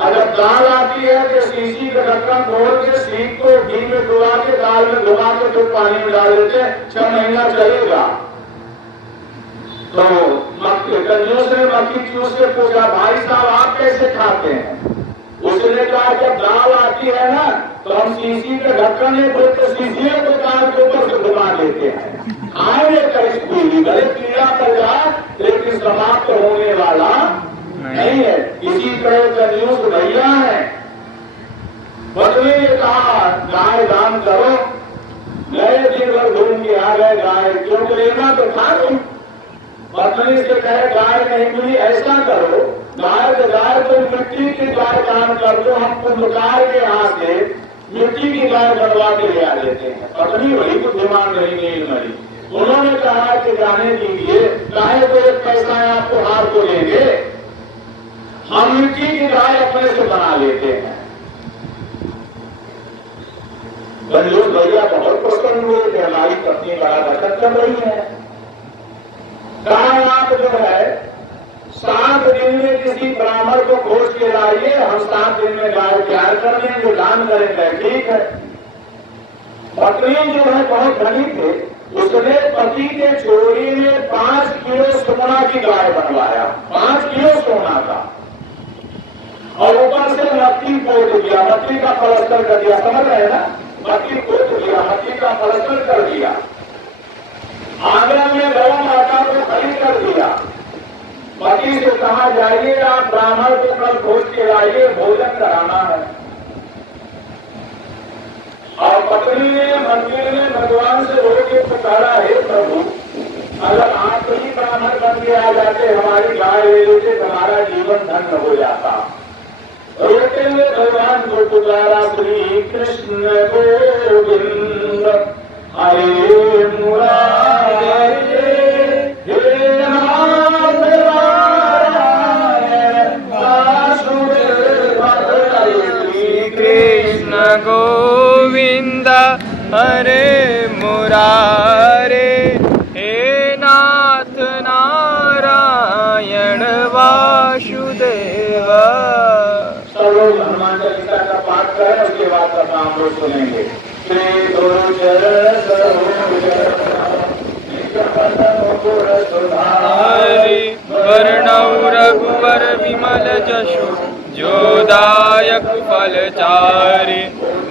अगर दाल आती है तो सीसी का ढक्कन खोल के सीख को घी में डुबा के दाल में डुबा के फिर पानी में डाल देते हैं, 6 महीना चलेगा। तो कंजूस ने मक्खी चूस से पूछा भाई साहब आप कैसे खाते हैं। उसने कहा जब दाल आती है ना तो हम सीसी के ढक्कन में खोल के सीसी को दाल के ऊपर से डुबा देते हैं। आए कहीं भले कीड़ा पड़ जाए लेकिन समाप्त होने वाला नहीं है। इसी तरह कंजूस भैया है। पत्नी ने कहा गाय दान करो। गए दिन भर घूम के आ गए गाय क्योंकि लेना तो था तुम। पत्नी से कहे गाय नहीं मिली ऐसा करो गाय तो मिट्टी की गाय दान कर दो, हम कुंभकार के यहाँ से मिट्टी की गाय बनवा के ले आ लेते हैं। पत्नी बड़ी बुद्धिमान रही नीलमणि। उन्होंने कहा कि जाने दीजिए गाय को 1 पैसा आपको हार को देंगे, हम मिट्टी की गाय अपने से बना लेते हैं। कंजूस भैया बहुत प्रसन्न हुए कि हमारी पत्नी बड़ा बचत कर रही है। कहा आप जो है 7 दिन में किसी ब्राह्मण को खोज के लाइए, हम 7 दिन में गाय तैयार कर लेंगे, दान करेंगे। ठीक है। पत्नी जो है बहुत धनी थे, उसने पति के चोरी में 5 किलो सोना की गाय बनवाया। 5 किलो सोना का और ऊपर से मट्टी पोत दिया, मट्टी का पलस्तर कर दिया। समझ रहे ना, मट्टी पोत दिया, मट्टी का पलस्तर कर दिया। आंगन में गौ माता को खड़ी कर दिया। पति से कहा जाइए आप ब्राह्मण को कल खोज के लाइए, भोजन कराना है। और पत्नी ने मंदिर में भगवान से रो के पुकारा हे प्रभु अगर आप ही ब्राह्मण बन के आ जाते हमारी गाय ले लेते हमारा जीवन धन्य हो जाता। रोते हुए भगवान को पुकारा श्री कृष्ण गोविंद हरे मुरारे हे नाथ नारायण वासुदेव श्री कृष्ण गोविंद हरे मुरारे करें, उसके बाद अपना हम लोग सुनेंगे। श्री गुरु चरण सरोज हरि वर्णौ रघुवर विमल जशु जोदायक फलचारि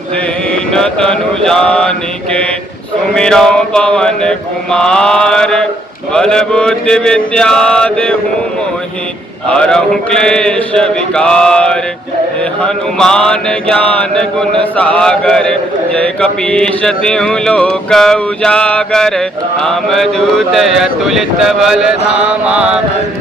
दीन तनु जानिके सुमिरौ पवन कुमार बल बुद्धि विद्या देहु मोहि हरहु क्लेश विकार। जय हनुमान ज्ञान गुण सागर जय कपीश तिहु लोक उजागर। राम दूत अतुलित बल धामा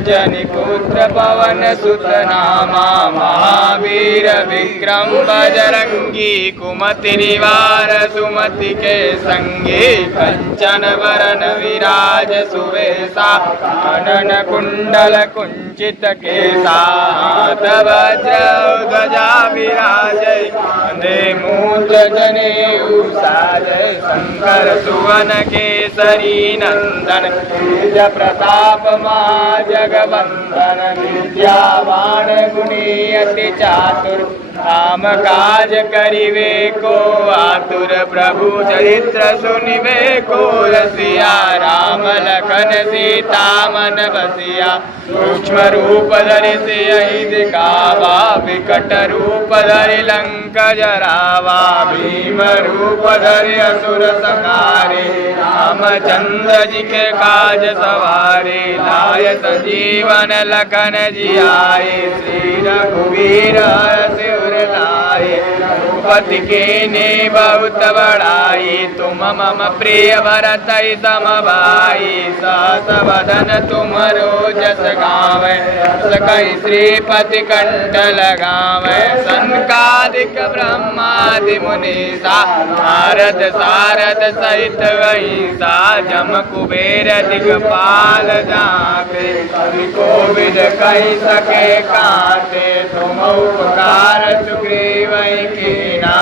जनि पुत्र पवन सुत नामा। महावीर विक्रम बजरंगी कुमति निवार सुमति के संगी। कंचन वरन विराज सुवेशा कानन कुंडल कुंचित केसा। हाथ वज्र ध्वजा विराजै वंदे मूर्ध जनेऊ साजै। शंकर सुवन केसरी नंदन तेज प्रताप महाजगवंदन। विद्यावान गुणी अति चातुर राम काज करिवे को आतुर। प्रभु चरित्र सुनिवे को रसिया राम लखन सीता मन बसिया। सूक्ष्म रूप धरि सियहि दिखावा विकट रूप धरि लंक जरावा। भीम रूप धरि असुर संहारे रामचंद्र जी के काज सवारे। लाय संजीवन लखन जियाए श्री रघुवीर हरषि लाए। रघुपति के ने बहुत बड़ाई तुम मम प्रिय भरत सम भाई। सहस वदन तुमरो जस गावै सकहि श्रीपति कंठ लगावै। सनकादिक ब्रह्मादि मुनीसा नारद सारद सहित अहिंसा। जम कुबेर दिगपाल जाते कवि कोविद कहि सके काते। तुम उपकार सुग्रीव कीना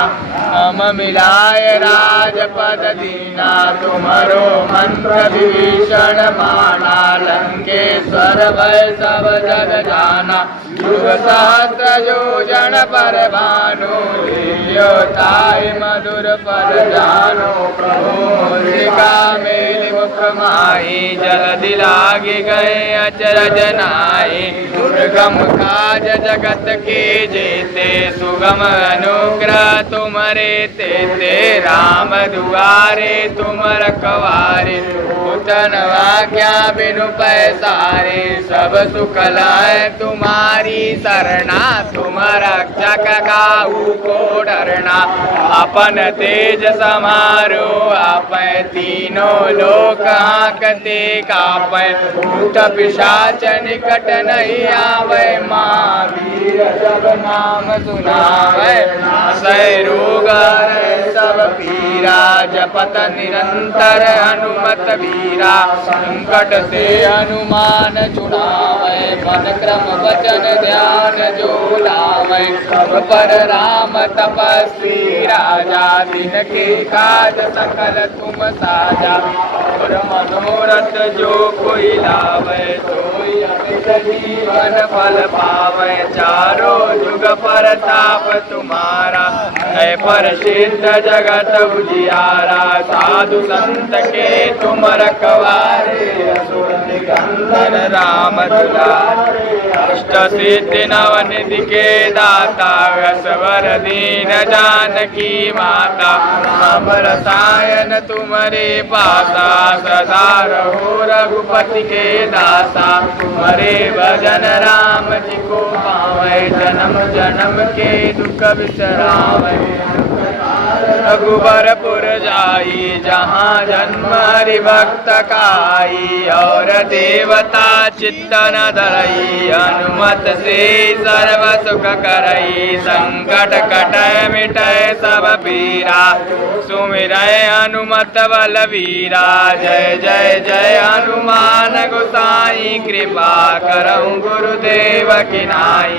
मम मिलाय राजपद दीना। तुमरो मंत्र विभीषण माना लंकेश्वर भय सब जग जाना। युग सहस्र योजन पर भानु लियो ताहि मधुर पद जानो। प्रभु मेलि मुख माहि जलधि लागी गए अचरज नाहि। दुर्गम काज जगत के जेते सुगम अनुग्रह तुमरे तेते। राम दुआरे तुम रखवारे पुतन आज्ञा बिनु पैसारे। सब सुख लाए तुम्हारी सरना तुम रक्षक काहू को डरना। अपन तेज समारो आपै तीनों लोक हांकते कापै। भूत पिशाच निकट नहीं आवे महावीर जब नाम सुनावै। नासै रोग हरै सब पीरा जपत निरंतर हनुमत वीरा। संकट से हनुमान छुड़ावै मन क्रम वचन ध्यान जो लावै। सब पर राम तपस्वी राजा दिन के काज सकल तुम साजा। और मनोरथ जो कोई लावै सोई अमित जीवन फल पावै। चारों जुग परताप तुम्हारा है प्रसिद्ध जगत उजियारा। साधु संत के तुम रखवारे असुर निकंदन राम दुलारे। अष्ट सिद्धि नव निधि के दाता असवर दीन जानकी माता। राम रसायन तुम्हारे पासा सदा रहो रघुपति के दासा। तुम्हारे भजन राम जी को पावै जन्म जन्म के दुख बिसरावै। रघुबरपुर जाई जहाँ जन्म हरि भक्त काई। और देवता चित्त न धरई हनुमत से सर्व सुख करई। संकट कटै मिटै सब पीरा सुमिरै हनुमत बलवीरा। जय जय जय हनुमान गोसाई कृपा करहु गुरुदेव की नाई।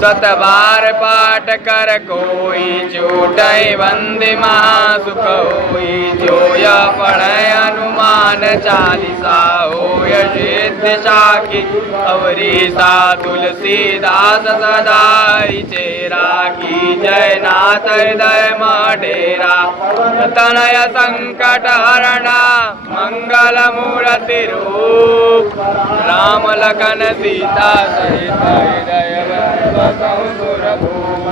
7 बार पाठ कर कोई छूटै वंदे महासुख होई। जो यह पढ़े हनुमान चालीसा होय सिद्धि साखी। अवरी सा तुलसीदास सदाई चेरा की जय नाथ हृदय मडेरा। तनय संकट हरणा मंगल मूर्ति रूप। राम लखन सीता सहित हृदय बसहु सुरभूप।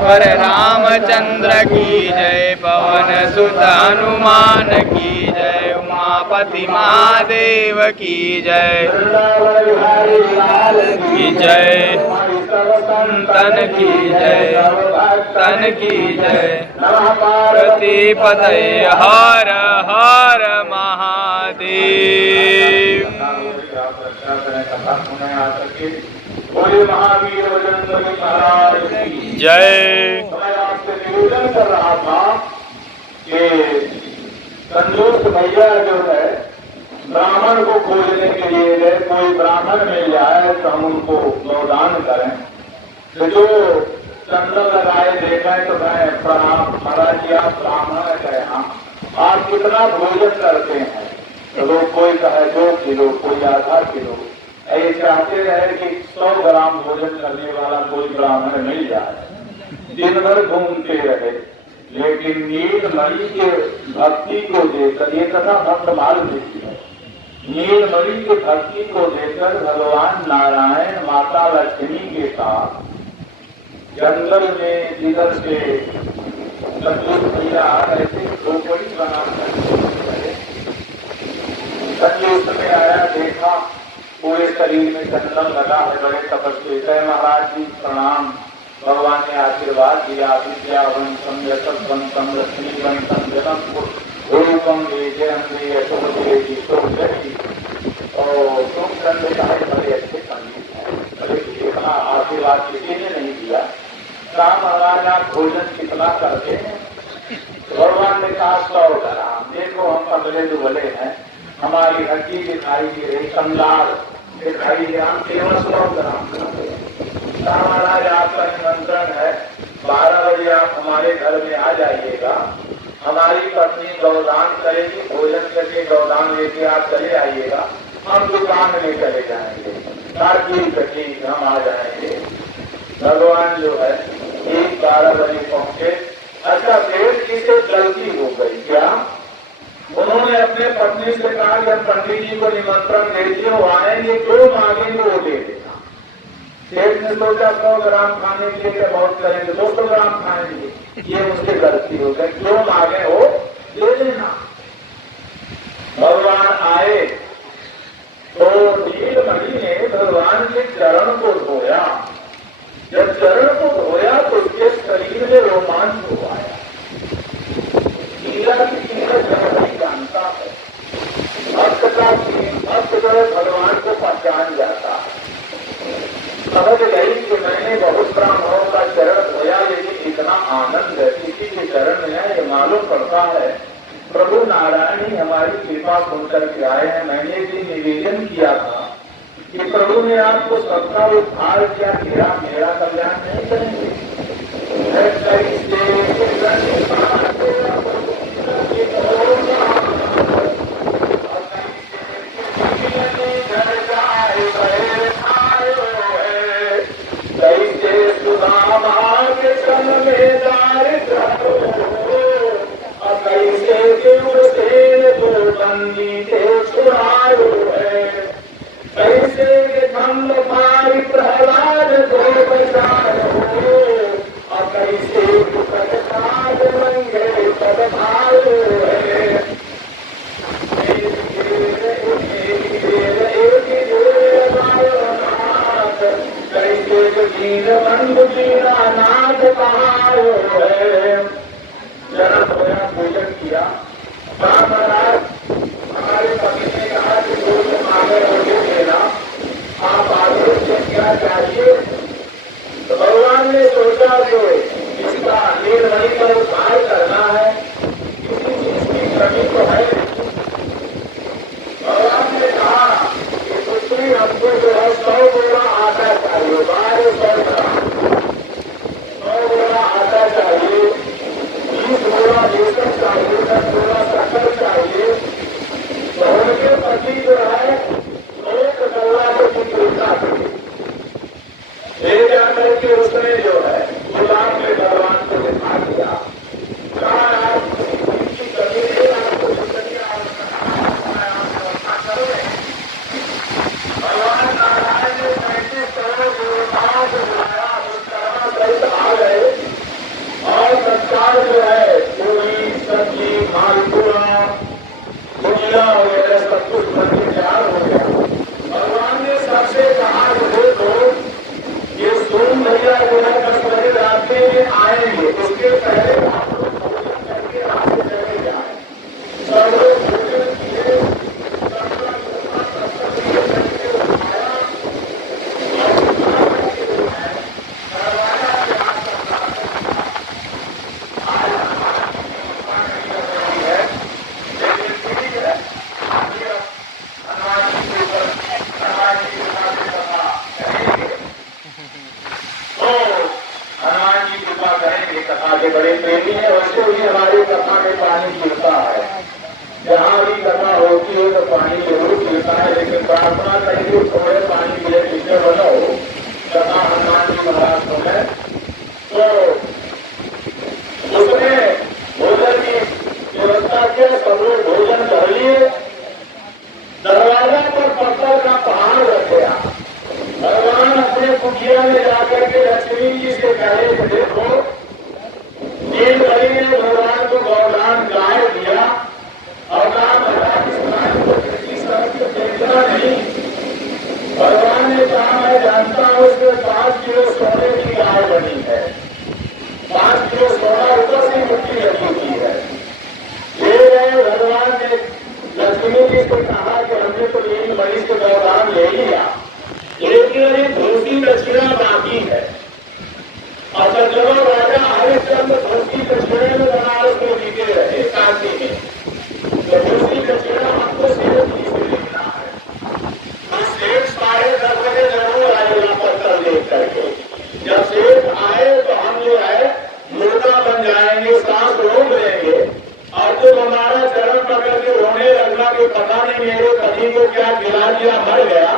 पर रामचंद्र की जय पवन सुत हनुमान की जय। उमापति महादेव की जय की जय। संतन की जय तन की जय। प्रतिपतये हर हर महादेव। बोले महावीर बजरंग महाराज की जय। मैं आपसे निवेदन कर रहा था कि कंजूस भैया जो है ब्राह्मण को खोजने के लिए गए। कोई ब्राह्मण मिल जाए तो हम उनको गौदान करें। तो जो चंदन लगाए देखें तो मैं प्रणाम महाराज जी आप ब्राह्मण है आप कितना भोजन करते हैं? तो लोग कोई कहे 2 किलो कोई आधा किलो। ये चाहते रहे कि 100 ग्राम भोजन करने वाला कोई ब्राह्मण मिल जाए। दिन भर घूमते रहे लेकिन नीलमणि के भक्ति को देखकर ये कथा भक्त माल देती है। नीलमणि के भक्ति को देखकर भगवान नारायण माता लक्ष्मी के साथ जंगल में जिधर से भैया ऐसे झोपड़ी बनाकर में आया। देखा पूरे शरीर में चंदन लगा है। बड़े तपस्वी कहे महाराज जी प्रणाम। भगवान ने आशीर्वाद दिया। विद्यावंतम यशवंतम लक्ष्मीवंतम जनकपुर गुरुकम और तुम चंद्र का बड़े अच्छे संगीत है। बड़े इतना आशीर्वाद किसी ने नहीं दिया। राम महाराज आप भोजन कितना करते हैं? भगवान ने कहा 100 ग्राम। देखो हम पतले दुबले हैं हमारी हड्डी दिखाई दे रही कंगाल दिखाई दे हम केवल 100 ग्राम। महाराज आपका निमंत्रण है 12 बजे आप हमारे घर में आ जाइएगा। हमारी पत्नी गौदान करेगी। भोजन करके गौदान लेके आप चले आइएगा। हम दुकान में चले जाएंगे। ठीक हम आ जाएंगे। भगवान जो है 12 बजे पहुंचे। अच्छा पेट की से गलती हो गई क्या? उन्होंने अपने पत्नी से कहा कि हम पंडित जी को निमंत्रण देते हो आएंगे जो मांगेंगे वो दे देना। सेठ ने सोचा 100 ग्राम खाने के लिए बहुत करेंगे 200 ग्राम खाएंगे। ये मुझसे गलती हो गई। जो मांगे वो दे देना। भगवान आए तो नीलमणि ने भगवान के चरण को धोया। जब चरण को धोया तो उसके शरीर में रोमांच हो आया। जानता है भक्त का भक्त जो है भगवान को पहचान जाता है। समझ गई कि मैंने बहुत ब्राह्मणों का चरण धोया लेकिन इतना आनंद है किसी के चरण में है। ये मालूम पड़ता है प्रभु नारायण ही हमारी कृपा सुनकर के आए हैं। मैंने भी निवेदन किया था कि प्रभु ने आपको सबका उद्धार किया। मेरा कल्याण नहीं करेंगे। पूजन किया। महाराज हमारे पति ने कहा कि भोजन मांगे मुझे देना। आप आगे से क्या चाहिए? तो भगवान ने सोचा कि इसका नीलमणि का उद्धार करना है। किसी चीज की कमी तो है। भगवान ने कहा कि पुत्री हमको जो है 100 बोरा आटा चाहिए। 1200 ग्राम 100 बोरा आटा चाहिए। 20 करके उसने जो है गुलाब में भगवान को दिखा दिया। कहा आप की कमी है, आपको जिंदगी भगवान नारायण ने 35 करोड़ देवताओं को बुलाया, मुस्करा सहित आ गए और संस्कार जो है पूरी सब्जी मालपुआ भुजिया वगैरह सब कुछ बनके तैयार हो गया। भगवान ने सबसे कहा कि देखो ये सोम भैया जो है 10 बजे रात्रि में आएंगे, उसके पहले आप लोग भोजन करके आगे चले जाए। सब लोग भोजन किए, सबका धोखा सत्संग करके उठाया और उठा करके जो है करवाया के हाथ का आज हनुमान जी की कृपा नहीं हो रही है, लेकिन ठीक है आगे हनुमान जी के ऊपर हनुमान जी के साथ कथा करेंगे। तो हनुमान जी कृपा करेंगे, कथा के बड़े प्रेमी है। वैसे भी हमारी कथा में पानी गिरता है, जहाँ भी कथा होती है तो पानी जरूर गिरता है, लेकिन प्रार्थना करेंगे थोड़े पानी गिरे पीछे बनो कथा हनुमान जी महाराज को है। तो उसने भोजन की व्यवस्था किया, सब लोग भोजन कर लिए। दरवाजा पर पत्थर का पहाड़ रख गया। भगवान अपने कुटिया में जाकर के लक्ष्मी जी से कहे कि देखो नील बलि ने भगवान को गौदान गाय दिया और कहा महाराज इस गाय को किसी तरह से देखना नहीं। भगवान ने कहा मैं जानता हूँ इसमें 5 किलो सोने की गाय बनी है, 5 किलो सोना ऊपर से मिट्टी रखी हुई है। ले गए भगवान ने लक्ष्मी जी से कहा कि हमने तो नील बलि से गौदान ले लिया, लेकिन अभी धोसी दक्षिणा बाकी है। और चलो राजा हरिश्चंद्र धोसी दक्षिणे में बनारस में जीते रहे काशी में, तो धोसी दक्षिणा हमको सेठ जी से लेना है। तो सेठ 10:30 बजे जरूर आएगा पत्थर देख करके। जब सेठ आए तो हम जो है मुर्दा बन जाएंगे, सांस रोक लेंगे और तुम हमारा चरण पकड़ के रोने लगना कि पता नहीं मेरे पति को क्या खिला दिया, मर गया।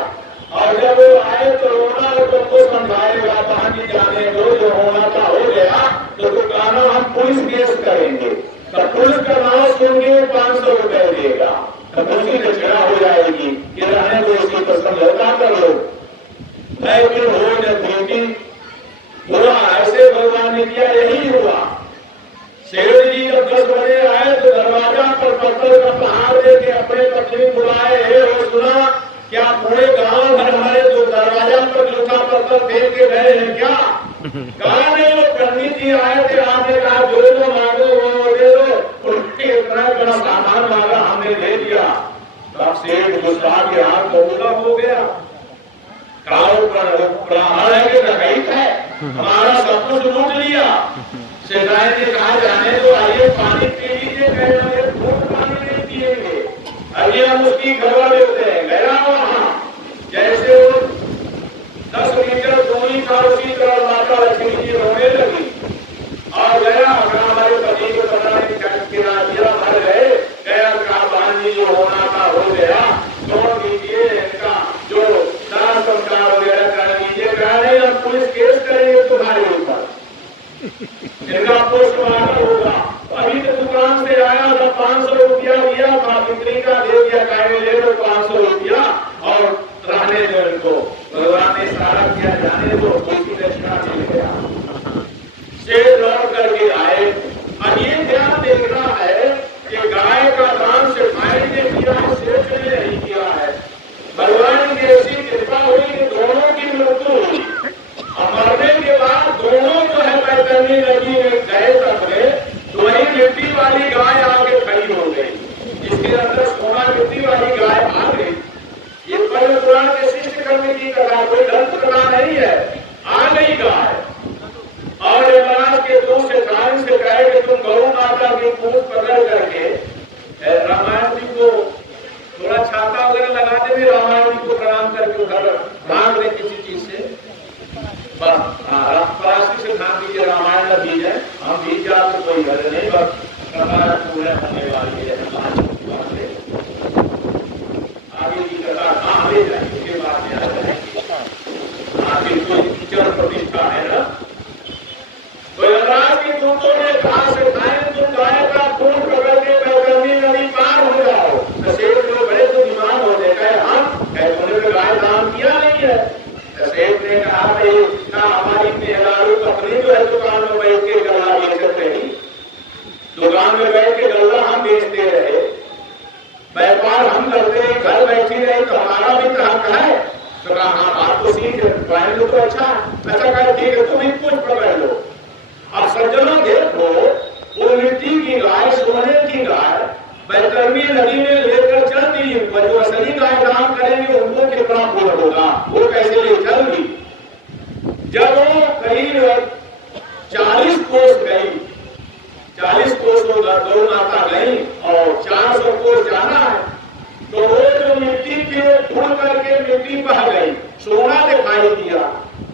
और जब वो आए तो रोना और तुमको समझाएगा कहानी जाने दो, जो होना था हो गया, तो कहना हम पुलिस केस करेंगे। तो पुलिस का नाम सुन के 500 रुपए देगा, तो उसी दक्षिणा हो जाएगी कि रहने को उसकी पर समझौता कर लो। लेकिन हो न बेटी हुआ, ऐसे भगवान ने किया, यही हुआ। सेठ जी जब 10 बजे आए तो दरवाजा पर पत्थर का पहाड़ देके अपने पत्नी बुलाए, हे हो सुना क्या पूरे गांव भर हमारे जो दरवाजा पर जूता पत्थर फेंक के गए हैं क्या? कहा नहीं, वो पंडित जी आए थे, आपने कहा जो जो मांगो वो दे दो, उनके इतना बड़ा सामान मांगा हमने दे दिया। तब सेठ गुस्सा के हाथ बबूला हो गया। काऊ ब्राह्मण है कि डकैत है, हमारा सब कुछ लूट लिया। सेठाई ने कहा जाने तो आइए पानी पी लीजिए, कहे लगे खूब पानी नहीं पिएंगे, अभी हम उसकी खबर देते हैं। गया वहां, जैसे वो 10 मीटर दूरी पर उसी तरह माता लक्ष्मी जी रोने लगी और गया हमारे पति को पता नहीं क्या दिया, मर गए। गया कहा बहन जी जो होना था हो गया, छोड़ दीजिए इनका जो दान संस्कार वगैरह कर दीजिए। कहा नहीं हम पुलिस केस करेंगे तुम्हारे ऊपर, इनका पोस्टमार्टम होगा। अभी तो दुकान से आया था, 500 रुपया दिया था, बिक्री का दे दिया, कहेंगे ले लो 500 रुपया और रहने दो इनको। भगवान ने सारा किया, जाने दो, उसकी दक्षिणा मिल गया। शेर लौट करके आए। अब ये ध्यान देखना है कि गाय का दान सिपाही ने किया है, शेष ने नहीं किया है। भगवान की ऐसी कृपा हुई कि दोनों की मृत्यु हुई। मरने के बाद दोनों जो है बैतरनी नदी में गए तपने, तो वही मिट्टी वाली गाय आके खड़ी हो गई। इसके अंदर सोना मिट्टी वाली गाय आ गई। ये पद्म पुराण के शिष्ट करने की कथा, कोई ग्रंथ कथा नहीं है। आ गई गाय और यमराज के दूत से ध्यान से कहे कि तुम गौ माता की पूछ पकड़ करके रामायण जी को थोड़ा छाता वगैरह लगाते हुए रामायण जी को प्रणाम करके उधर भाग रहे किसी चीज से, बस से भाग दीजिए, रामायण न भीजे, हम भीज जाए तो कोई घर नहीं, बस रामायण पूरे होने वाली है। आगे की कथा कहाँ ले जाए, उसके बाद आगे कोई चरण प्रतिष्ठा है ना, सीख पहन लो तो अच्छा कहे ठीक है तुम ही कुछ पकड़ लो। अब सज्जनों देखो, वो मिट्टी की गाय, सोने की गाय बैतरणी नदी में लेकर चल दी, जो असली गाय काम करेंगे उनको कितना पुण्य होगा, वो कैसे ले चल दी। जब वो करीब 40 कोस गई, 40 कोस वो गौ माता गई और 400 कोस जाना है, तो वो जो मिट्टी थी वो फूल करके मिट्टी बह गई, सोना दिखाई दिया।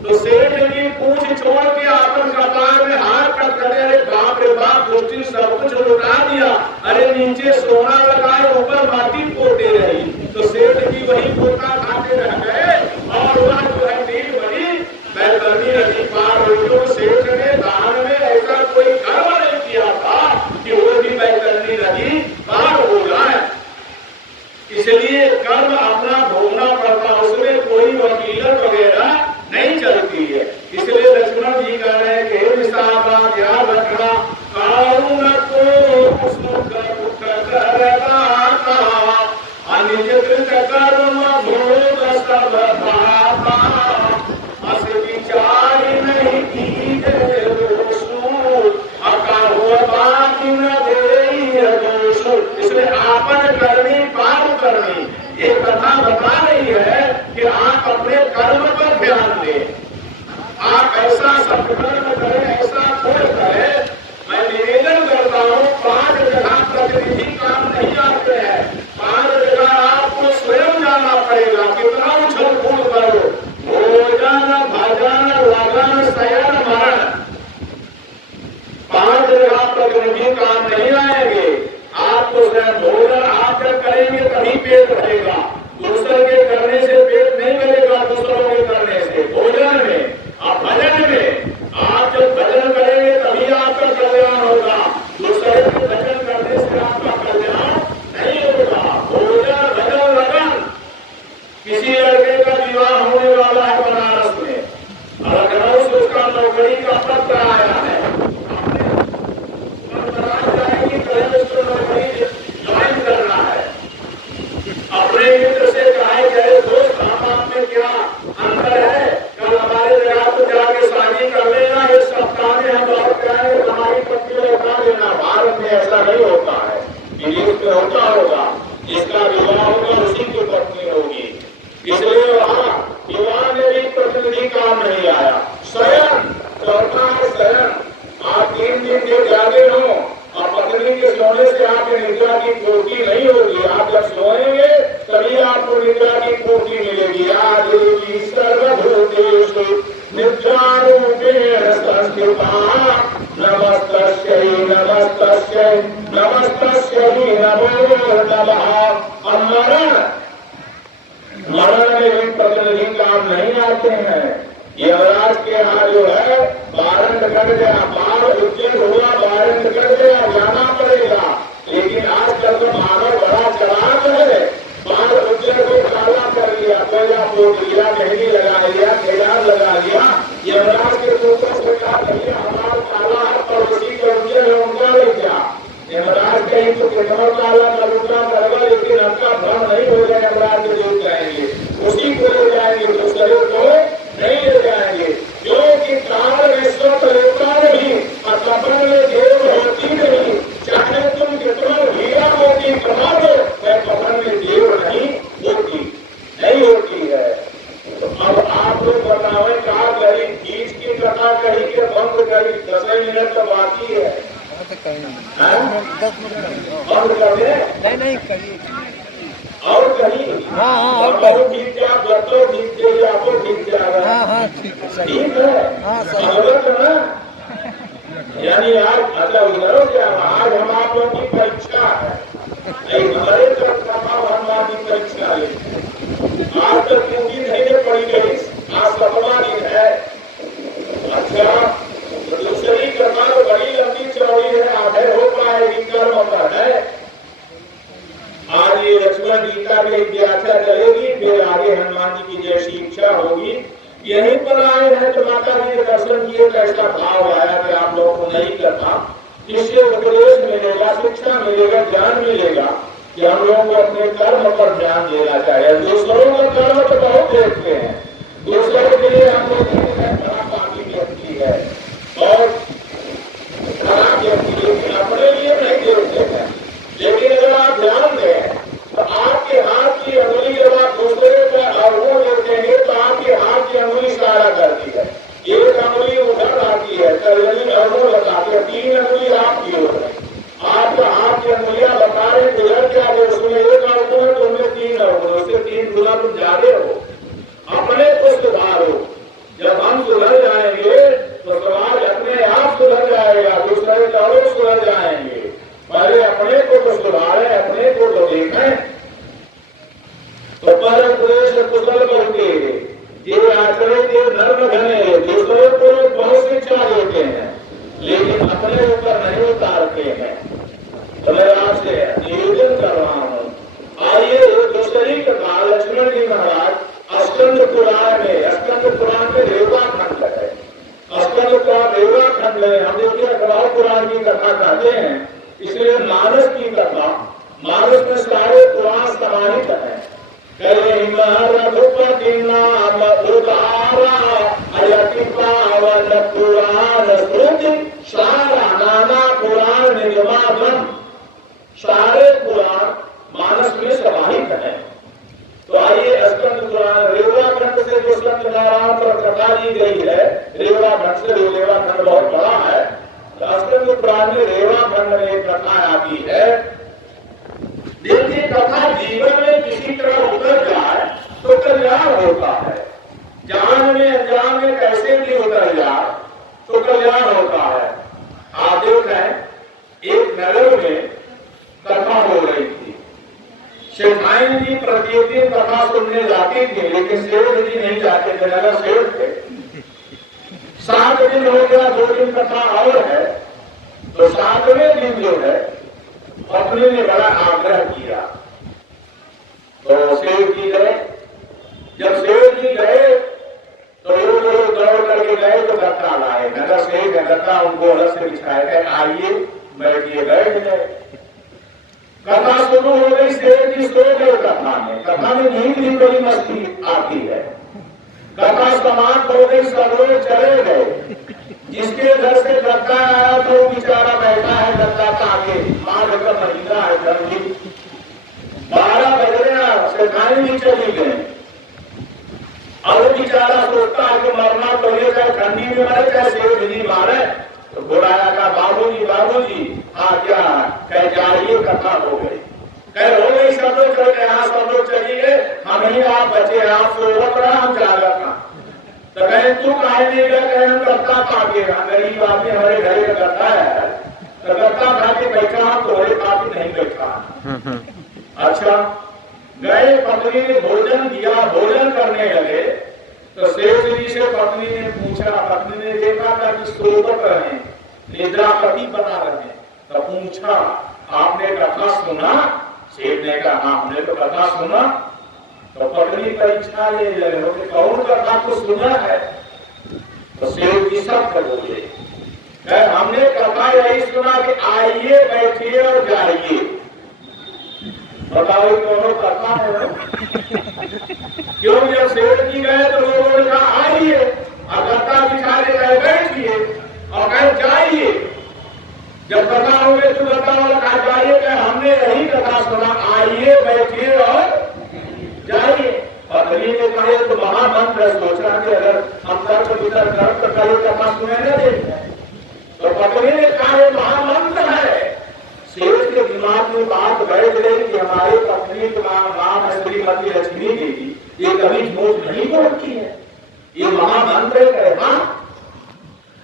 तो सेठ की पूंछ छोड़ के आपन कपार में हाथ कटकटे, अरे बाप रे बाप, दुष्टी सब कुछ लुटा दिया, अरे नीचे सोना लगाए ऊपर माटी पोते रही। तो सेठ की वही पोता खाते रह गए और वह जो है नील बनी बैतरणी नदी पार हुई। तो सेठ ने दान में ऐसा कोई कर्म नहीं किया था कि वो भी बैतरणी नदी पार हो जाए, इसलिए कर्म अपना भोगना पड़ता, उसमें कोई वकीलत वगैरह नहीं चलती है। इसलिए लक्ष्मण जी कह रहे हैं कि हे विशाखा ध्यान रखना, कारुण को सुख दुख करदाता, अनिज कृत कर्म भोग सब पाता, अस विचार नहीं कीजे दोषु, अकाहो बाकी न देई दोषु। इसलिए आपन करनी पाप करनी, ये कथा बता रही है कि आप अपने कर्म पर ध्यान दें, आप ऐसा सत्कर्म करें, ऐसा खोज करें। मैं निवेदन करता हूँ, 5 जगह प्रतिनिधि काम नहीं आते हैं, 5 जगह आपको स्वयं जाना पड़ेगा। कितना उछल कूद करो, भोजन भजन लगन शयन मरण, 5 जगह प्रतिनिधि काम नहीं आएंगे। आपको स्वयं भोजन आप जब करेंगे तभी पेट भरेगा, दूसरे के करने से पेट नहीं भरेगा, दूसरों के करने से। भोजन में आप भजन में आप जब भजन करेंगे तभी आपका कल्याण होगा, दूसरे के भजन करने से आपका कल्याण नहीं होगा। भोजन भजन लगन। किसी लड़के का विवाह होने वाला है बनारस में और लखनऊ से उसका नौकरी का पत्र आया है, ज्वाइन करना है। अपने मित्र से कहा गए दोस्त आप में क्या अंतर है, कल हमारे जगह को जाके शादी कर लेना, इस सप्ताह में हम लौट जाएंगे, हमारी पत्नी लौटा देना। भारत में ऐसा नहीं होता है, विदेश में होता होगा, जिसका विवाह होगा उसी की पत्नी होगी। इसलिए वहाँ विवाह में भी प्रतिनिधि काम नहीं आया। शयन, चौथा है शयन। आप 3 दिन के जागे हो और पत्नी के सोने से आपकी निद्रा की पूर्ति नहीं होगी। आप जब सोएंगे तभी आपको निद्रा की पूर्ति मिलेगी। आज सर्वभूतेषु निद्रारूपेण संस्थिता, नमस्तस्यै नमस्तस्यै नमस्तस्यै नमो नमः। मरण में भी प्रतिनिधि काम नहीं आते हैं। यमराज के यहाँ जो है वारंट कर गया, बार उज्जैन हुआ, वारंट कर गया, जाना पड़ेगा। लेकिन आजकल तो मानव बड़ा चलाक है, बार उज्जैन को काला कर लिया, कोयला पोत लिया, मेहंदी लगा लिया, केदार लगा लिया। यमराज के दूसरे से कहा भैया हमारा काला है, पड़ोसी का उज्जैन है, उनका ले जा। यमराज कहीं तो कितना काला करूंगा करेगा, लेकिन आपका भ्रम नहीं होगा, यमराज के दूर जाएंगे, उसी को ले जाएंगे, दूसरे को नहीं ले जाएंगे। जो कि काल में स्वत लेता नहीं और कपड़ में देव होती नहीं, चाहे तुम कितना हीरा मोती कमा दो, वह कपड़ में देव नहीं होती, नहीं होती है। तो अब आप लोग बताओ क्या करी, बीच की कथा कही के बंद करी, 10 मिनट तो बाकी है, बंद कर दे नहीं करी और कहीं और बहुत ठीक है, आप लगते हो ठीक है, आपको ठीक जाएगा। ठीक है ना, यानी आज अच्छा उधर क्या, आज हम आप लोगों की परीक्षा है, हमारे हनुमान की परीक्षा है। आज तक क्योंकि नहीं पड़ी गई, आज 7वां दिन है। अच्छा तो दूसरी कथा तो बड़ी लंबी चौड़ी है, आधे हो पाएगी कर्म पर है। आज ये लक्ष्मण गीता की व्याख्या चलेगी, फिर आगे हनुमान जी की जैसी इच्छा होगी। यहीं पर आए हैं तो माता जी के दर्शन किए, कैसा भाव आया कि आप लोगों को नहीं करना, इससे उपदेश मिलेगा, शिक्षा मिलेगा, ज्ञान मिलेगा कि हम लोगों को अपने कर्म पर ध्यान देना चाहिए। दूसरों का कर्म तो बहुत देखते हैं, दूसरों के लिए हम लोग खराब पार्टी व्यक्ति है और खराब व्यक्ति, लेकिन अपने लिए नहीं देखते हैं। लेकिन अगर आप ध्यान दें तो आपके हाथ की अंगुली जब आप दूसरे का अवगुण देखेंगे तो आपके हाथ की अंगुली इशारा करती है, एक अंगुली उधर आती है, तर्जनी अवगुण बताती है, 3 अंगुली आपकी हो रही है। आपका हाथ की अंगुलियां बता रहे गुजर क्या है, उसमें एक अवगुण है तो उनमें 3 अवगुण, उससे 3 गुना तुम ज्यादा हो। अपने को सुधारो, जब हम सुधर जाएंगे तो समाज अपने आप सुधर जाएगा, दूसरे और सुधर जाएंगे। पहले अपने को तो सुधारे, अपने को तो देखें। तो पर पुरुष कुशल करके ये आचरण के धर्म घने, दूसरे को बहुत शिक्षा देते हैं लेकिन अपने ऊपर नहीं उतारते हैं। तो मैं आपसे निवेदन कर रहा हूँ, आइए दूसरी कथा लक्ष्मण जी महाराज स्कंद पुराण में, स्कंद पुराण में रेवा खंड है, स्कंद का रेवा खंड है। हम देखिए अखबार पुराण की कथा कहते हैं, इसलिए मानस की कथा, मानस में सारे पुराण समाहित है। रघुपति नाम उदारा अयति पावन पुराण श्रुति सारा नाना पुराण निगमागम, सारे पुराण मानस में समाहित है। तो आइए स्कंद पुराण रेवा खंड से जो संत नारायण पर कथा दी गई है, रेवा खंड से, रेवा खंड बहुत बड़ा है, तो स्कंद पुराण में रेवा खंड में एक कथा आती है। देखिए कथा जीवन में किसी तरह उतर जाए तो कल्याण होता है, जान में अनजान में कैसे भी उतर जाए तो कल्याण होता है। आप देखें एक नगर में कथा हो रही थी, शेखाइन जी प्रत्येक दिन कथा सुनने जाती थी लेकिन सेठ जी नहीं जाते थे, नगर सेठ थे। 7 दिन हो गया, 2 दिन कथा और है, तो 7वें दिन जो है पत्नी ने बड़ा आग्रह किया तो सेठ जी गए। जब सेठ जी गए तो लोग दौड़ करके गए तो गत्ता लाए, नगर सेठ गत्ता उनको अलग से बिछाए गए, आइए बैठिए, बैठ गए। कथा शुरू हो गई, सेठ जी सो गए कथा में नींद भी बड़ी मस्ती आती है। कथा समाप्त हो गई, सब लोग चले गए। जिसके घर से गद्दा आया तो वो बेचारा बैठा है गद्दा का आगे, माघ का महीना है, ठंडी 12 बज गया, शेखाइन भी चली गए। और बेचारा सोचता है कि मरना तो ये चाहे ठंडी में मरे चाहे सेठ जी मारे। तो बुलाया का बाबूजी हाँ क्या कह जाइए, कथा हो गई, कह हो गई, सब लोग चल गए, हाँ सब लोग चलिए, हम ही आप बचे, आप सोवत रहा, हम जागत रहा। तो कहे तू काहे नहीं गया, कहे हम गत्ता खा के, गरीब आदमी हमारे घर का गत्ता है, तो गत्ता खा के बैठा, हम तोड़े खा के नहीं बैठा। अच्छा गए, पत्नी ने भोजन दिया, भोजन करने लगे तो सेठ जी से पत्नी ने पूछा, पत्नी ने देखा था कि सोवत रहे, निद्रापति बना रहे, तो पूछा आपने कथा सुना? सेठ ने कहा हाँ हमने तो कथा सुना। तो पत्नी परीक्षा ले रहे हो कि कौन कथा को सुना है? तो सेठ जी सब बोले, हमने कथा यही सुना कि आइए बैठिए और जाइए। बताओ दोनों कथा है क्यों? जब सेठ जी गए तो लोगों ने कहा आइए, और गद्दा बिछा ले गए बैठिए, और कहे जाइए। जब कथा हो गई तो गद्दा वाला कहा जाइए, कहे हमने यही कथा सुना, आइए बैठिए और जाइए। पत्नी ने कहा तो महामंत्र सोचा कि अगर हम तर्क वितर्क कर तो कल कथा सुने न देंगे। तो पत्नी ने कहा महामंत्र है। सेठ के दिमाग में बात बैठ गई कि हमारी पत्नी का नाम है श्रीमती लक्ष्मी देवी, ये कभी झूठ नहीं बोलती है, ये महामंत्र है। हाँ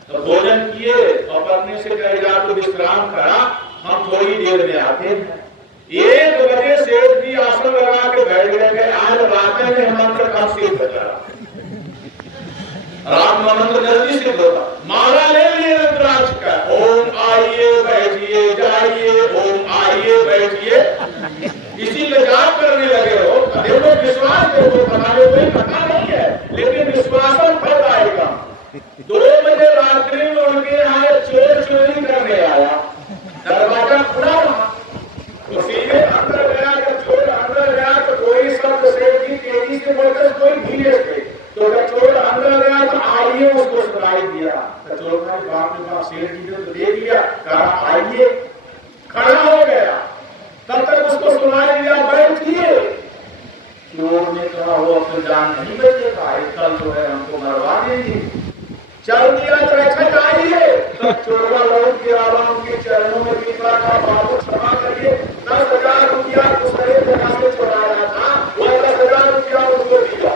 तो भोजन किए और पत्नी से कहे जा तो विश्राम करा, हम थोड़ी देर में आते हैं। 1 बजे सेठ जी आसन लगा के बैठ गए, आज रात में मंत्र कब सिद्ध करा, राम मंत्र जल्दी सिद्ध होता। माला ले लिए रुद्राक्ष का, ओम आइए बैठिए जाइए, ओम आइए बैठिए, इसी पे जाप करने लगे हो। देखो विश्वास देखो, बताने कोई कथा नहीं है लेकिन विश्वासन फल आएगा। 2 बजे रात्रि में उनके यहाँ चोर चोरी करने आया, दरवाजा खुला रहा, तो सीधे अंदर गया। जब चोर अंदर गया तो कोई शब्द सेठ जी तेजी से बोलते, कोई धीरे से, तो जब आइए उसको सुनाई दिया। चोर ने बाप ने बाप शेर जी ने तो देख लिया, कहा आइए, खड़ा हो गया। तब तक उसको सुनाई दिया बैठिए। चोर ने कहा वो अपनी जान नहीं बचेगा, कल जो है हमको मरवा देंगे। चल दिया चरखट आइए। तब चोरवा लौट के आवा उनके चरणों में गिरा, का बाबू क्षमा करिए, 10,000 रुपया दूसरे जगह से चुराया था, वो 10,000 रुपया उसको दिया।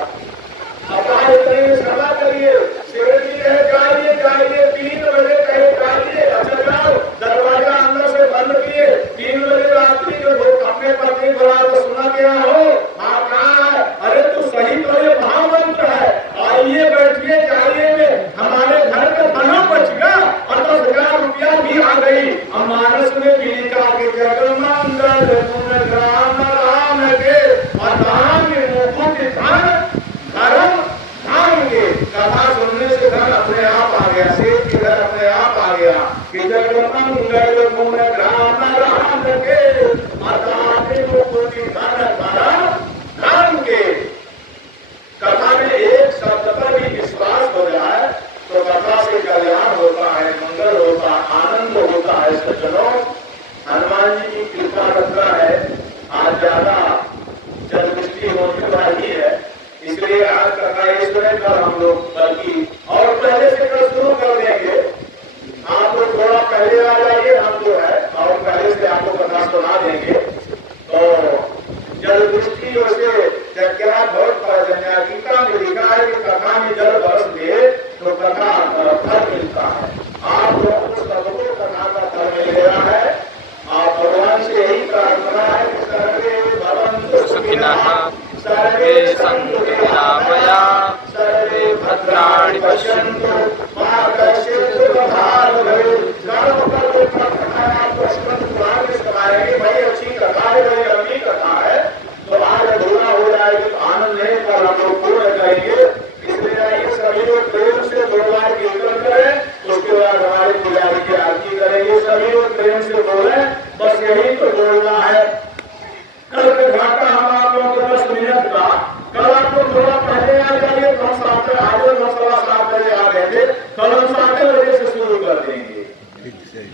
अब आए कहीं क्षमा करिए, शेर जी कहे जाइए जाइए, 3 बजे कहे जाइए, अच्छा जाओ। दरवाजा अंदर से बंद किए। 3 बजे रात्रि को लोग अपने पत्नी बुला तो सुना गया हो, हाँ कहा है, अरे तू सही तो ये भावंत है, आइए बैठिए जाइए में हमारे घर का बना बच गया और 10,000 रुपया भी आ गई। हम मानस में भी लिखा के जगमंगल गुण ग्राम राम के अदान मुकुट धन धर्म धाम के। कथा सुनने से घर अपने आप आ गया, सेठ के घर अपने आप आ गया कि जगमंगल गुण ग्राम राम के अदान मुकुट धन धर्म धाम के। कथा में एक शब्द पर भी विश्वास हो जाए तो कथा से कल्याण होता है, मंगल होता है, आनंद होता है। सज्जनों, हनुमान जी की कृपा रखता है, आज ज्यादा जलदृष्टि होने वाली है, इसलिए आज कथा इसमें कर हम लोग बल्कि और पहले से कल शुरू कर देंगे। आप लोग थोड़ा पहले आ जाइए, हम जो है और पहले से आपको कथा सुना देंगे। तो जलदृष्टि से जज्ञा बहुत पर्जन्या गीता में लिखा है कि कथा में जल बरस दे तो कथा फल मिलता है। आप लोगों को सबको कथा का फल मिल गया है। आप भगवान से यही प्रार्थना है कि सर्वे भवन्तु सुखिनः, सर्वे सन्तु निरामया, सर्वे भद्राणि पश्यन्तु, मा कश्चित् दुर्भाग् भवेत्। चारों पर कथा आपको स्मृत पुराण में सुनाएंगे, भाई अच्छी कथा है, भाई लंबी कथा है, तो आज अधूरा हो जाएगी, आनंद नहीं कर हम लोग पूर्ण करेंगे। इसलिए आइए सभी लोग प्रेम से 2 बार कीर्तन करें, उसके बाद हमारे पुजारी की आरती करेंगे। सभी लोग प्रेम से बोले, बस यही तो बोलना है। कल का घाटा हम आप लोगों को 10 मिनट का, कल आपको थोड़ा पहले आ जाइए, तो हम 7 आज 9:15 बजे आ गए थे, कल हम 7 बजे से शुरू कर देंगे।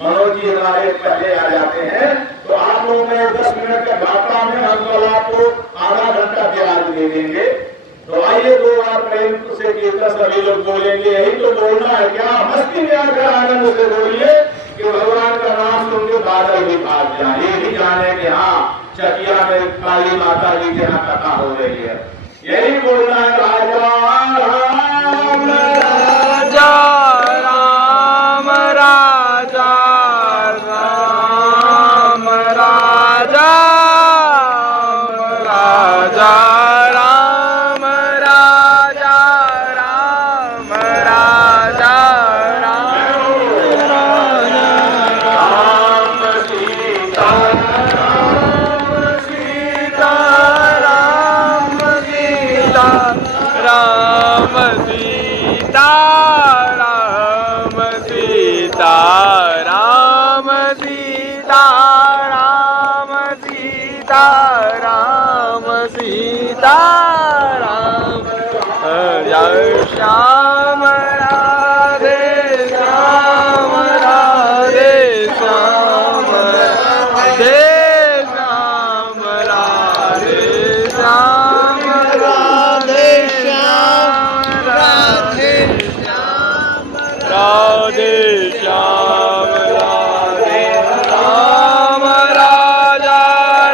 मनोज जी हमारे पहले आ जाते हैं, तो आप लोगों में 10 मिनट का घाटा में हम कल आपको आधा घंटा ब्याज दे देंगे। तो आइए 2 बार प्रेम से कीर्तन सभी लोग बोलेंगे, यही तो बोलना है। क्या मस्ती में आकर आनंद से बोलिए कि भगवान का नाम सुन के बादल भी भाग जाए, ये भी जाने कि हाँ चकिया में काली माता जी के यहाँ कथा हो रही है। यही बोलना है, राजा राम राजा राम राजा राम राजा राजा राम राजा राम राजा राम सीता सीता राम सीता राम सीता राम सीता राम सीता राम सीता राम सीता राम जय श्याम राधे श्याम राधे श्याम राधे श्याम राधे श्याम राधे श्याम राधे श्याम राधे श्याम राधे राम राजा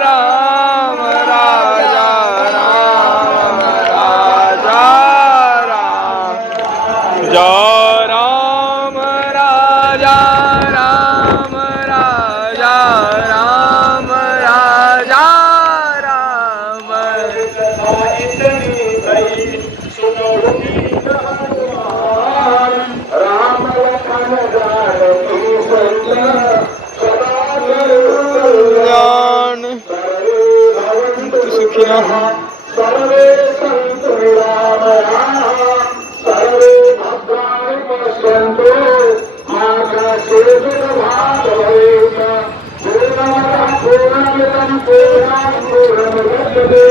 राम राजा राम राजा राम जय राम राजा राम राजा राम राजा राम राम लखन जानकी सैया सदा ज्ञान सुखिनः सर्वे सन्तु निरामया, सर्वे भद्राणि पश्यन्तु, मा कश्चित् दुर्भाग् भवेत्। पूर्णमदः पूर्णमिदं पूर्णात् पूर्णमुदच्यते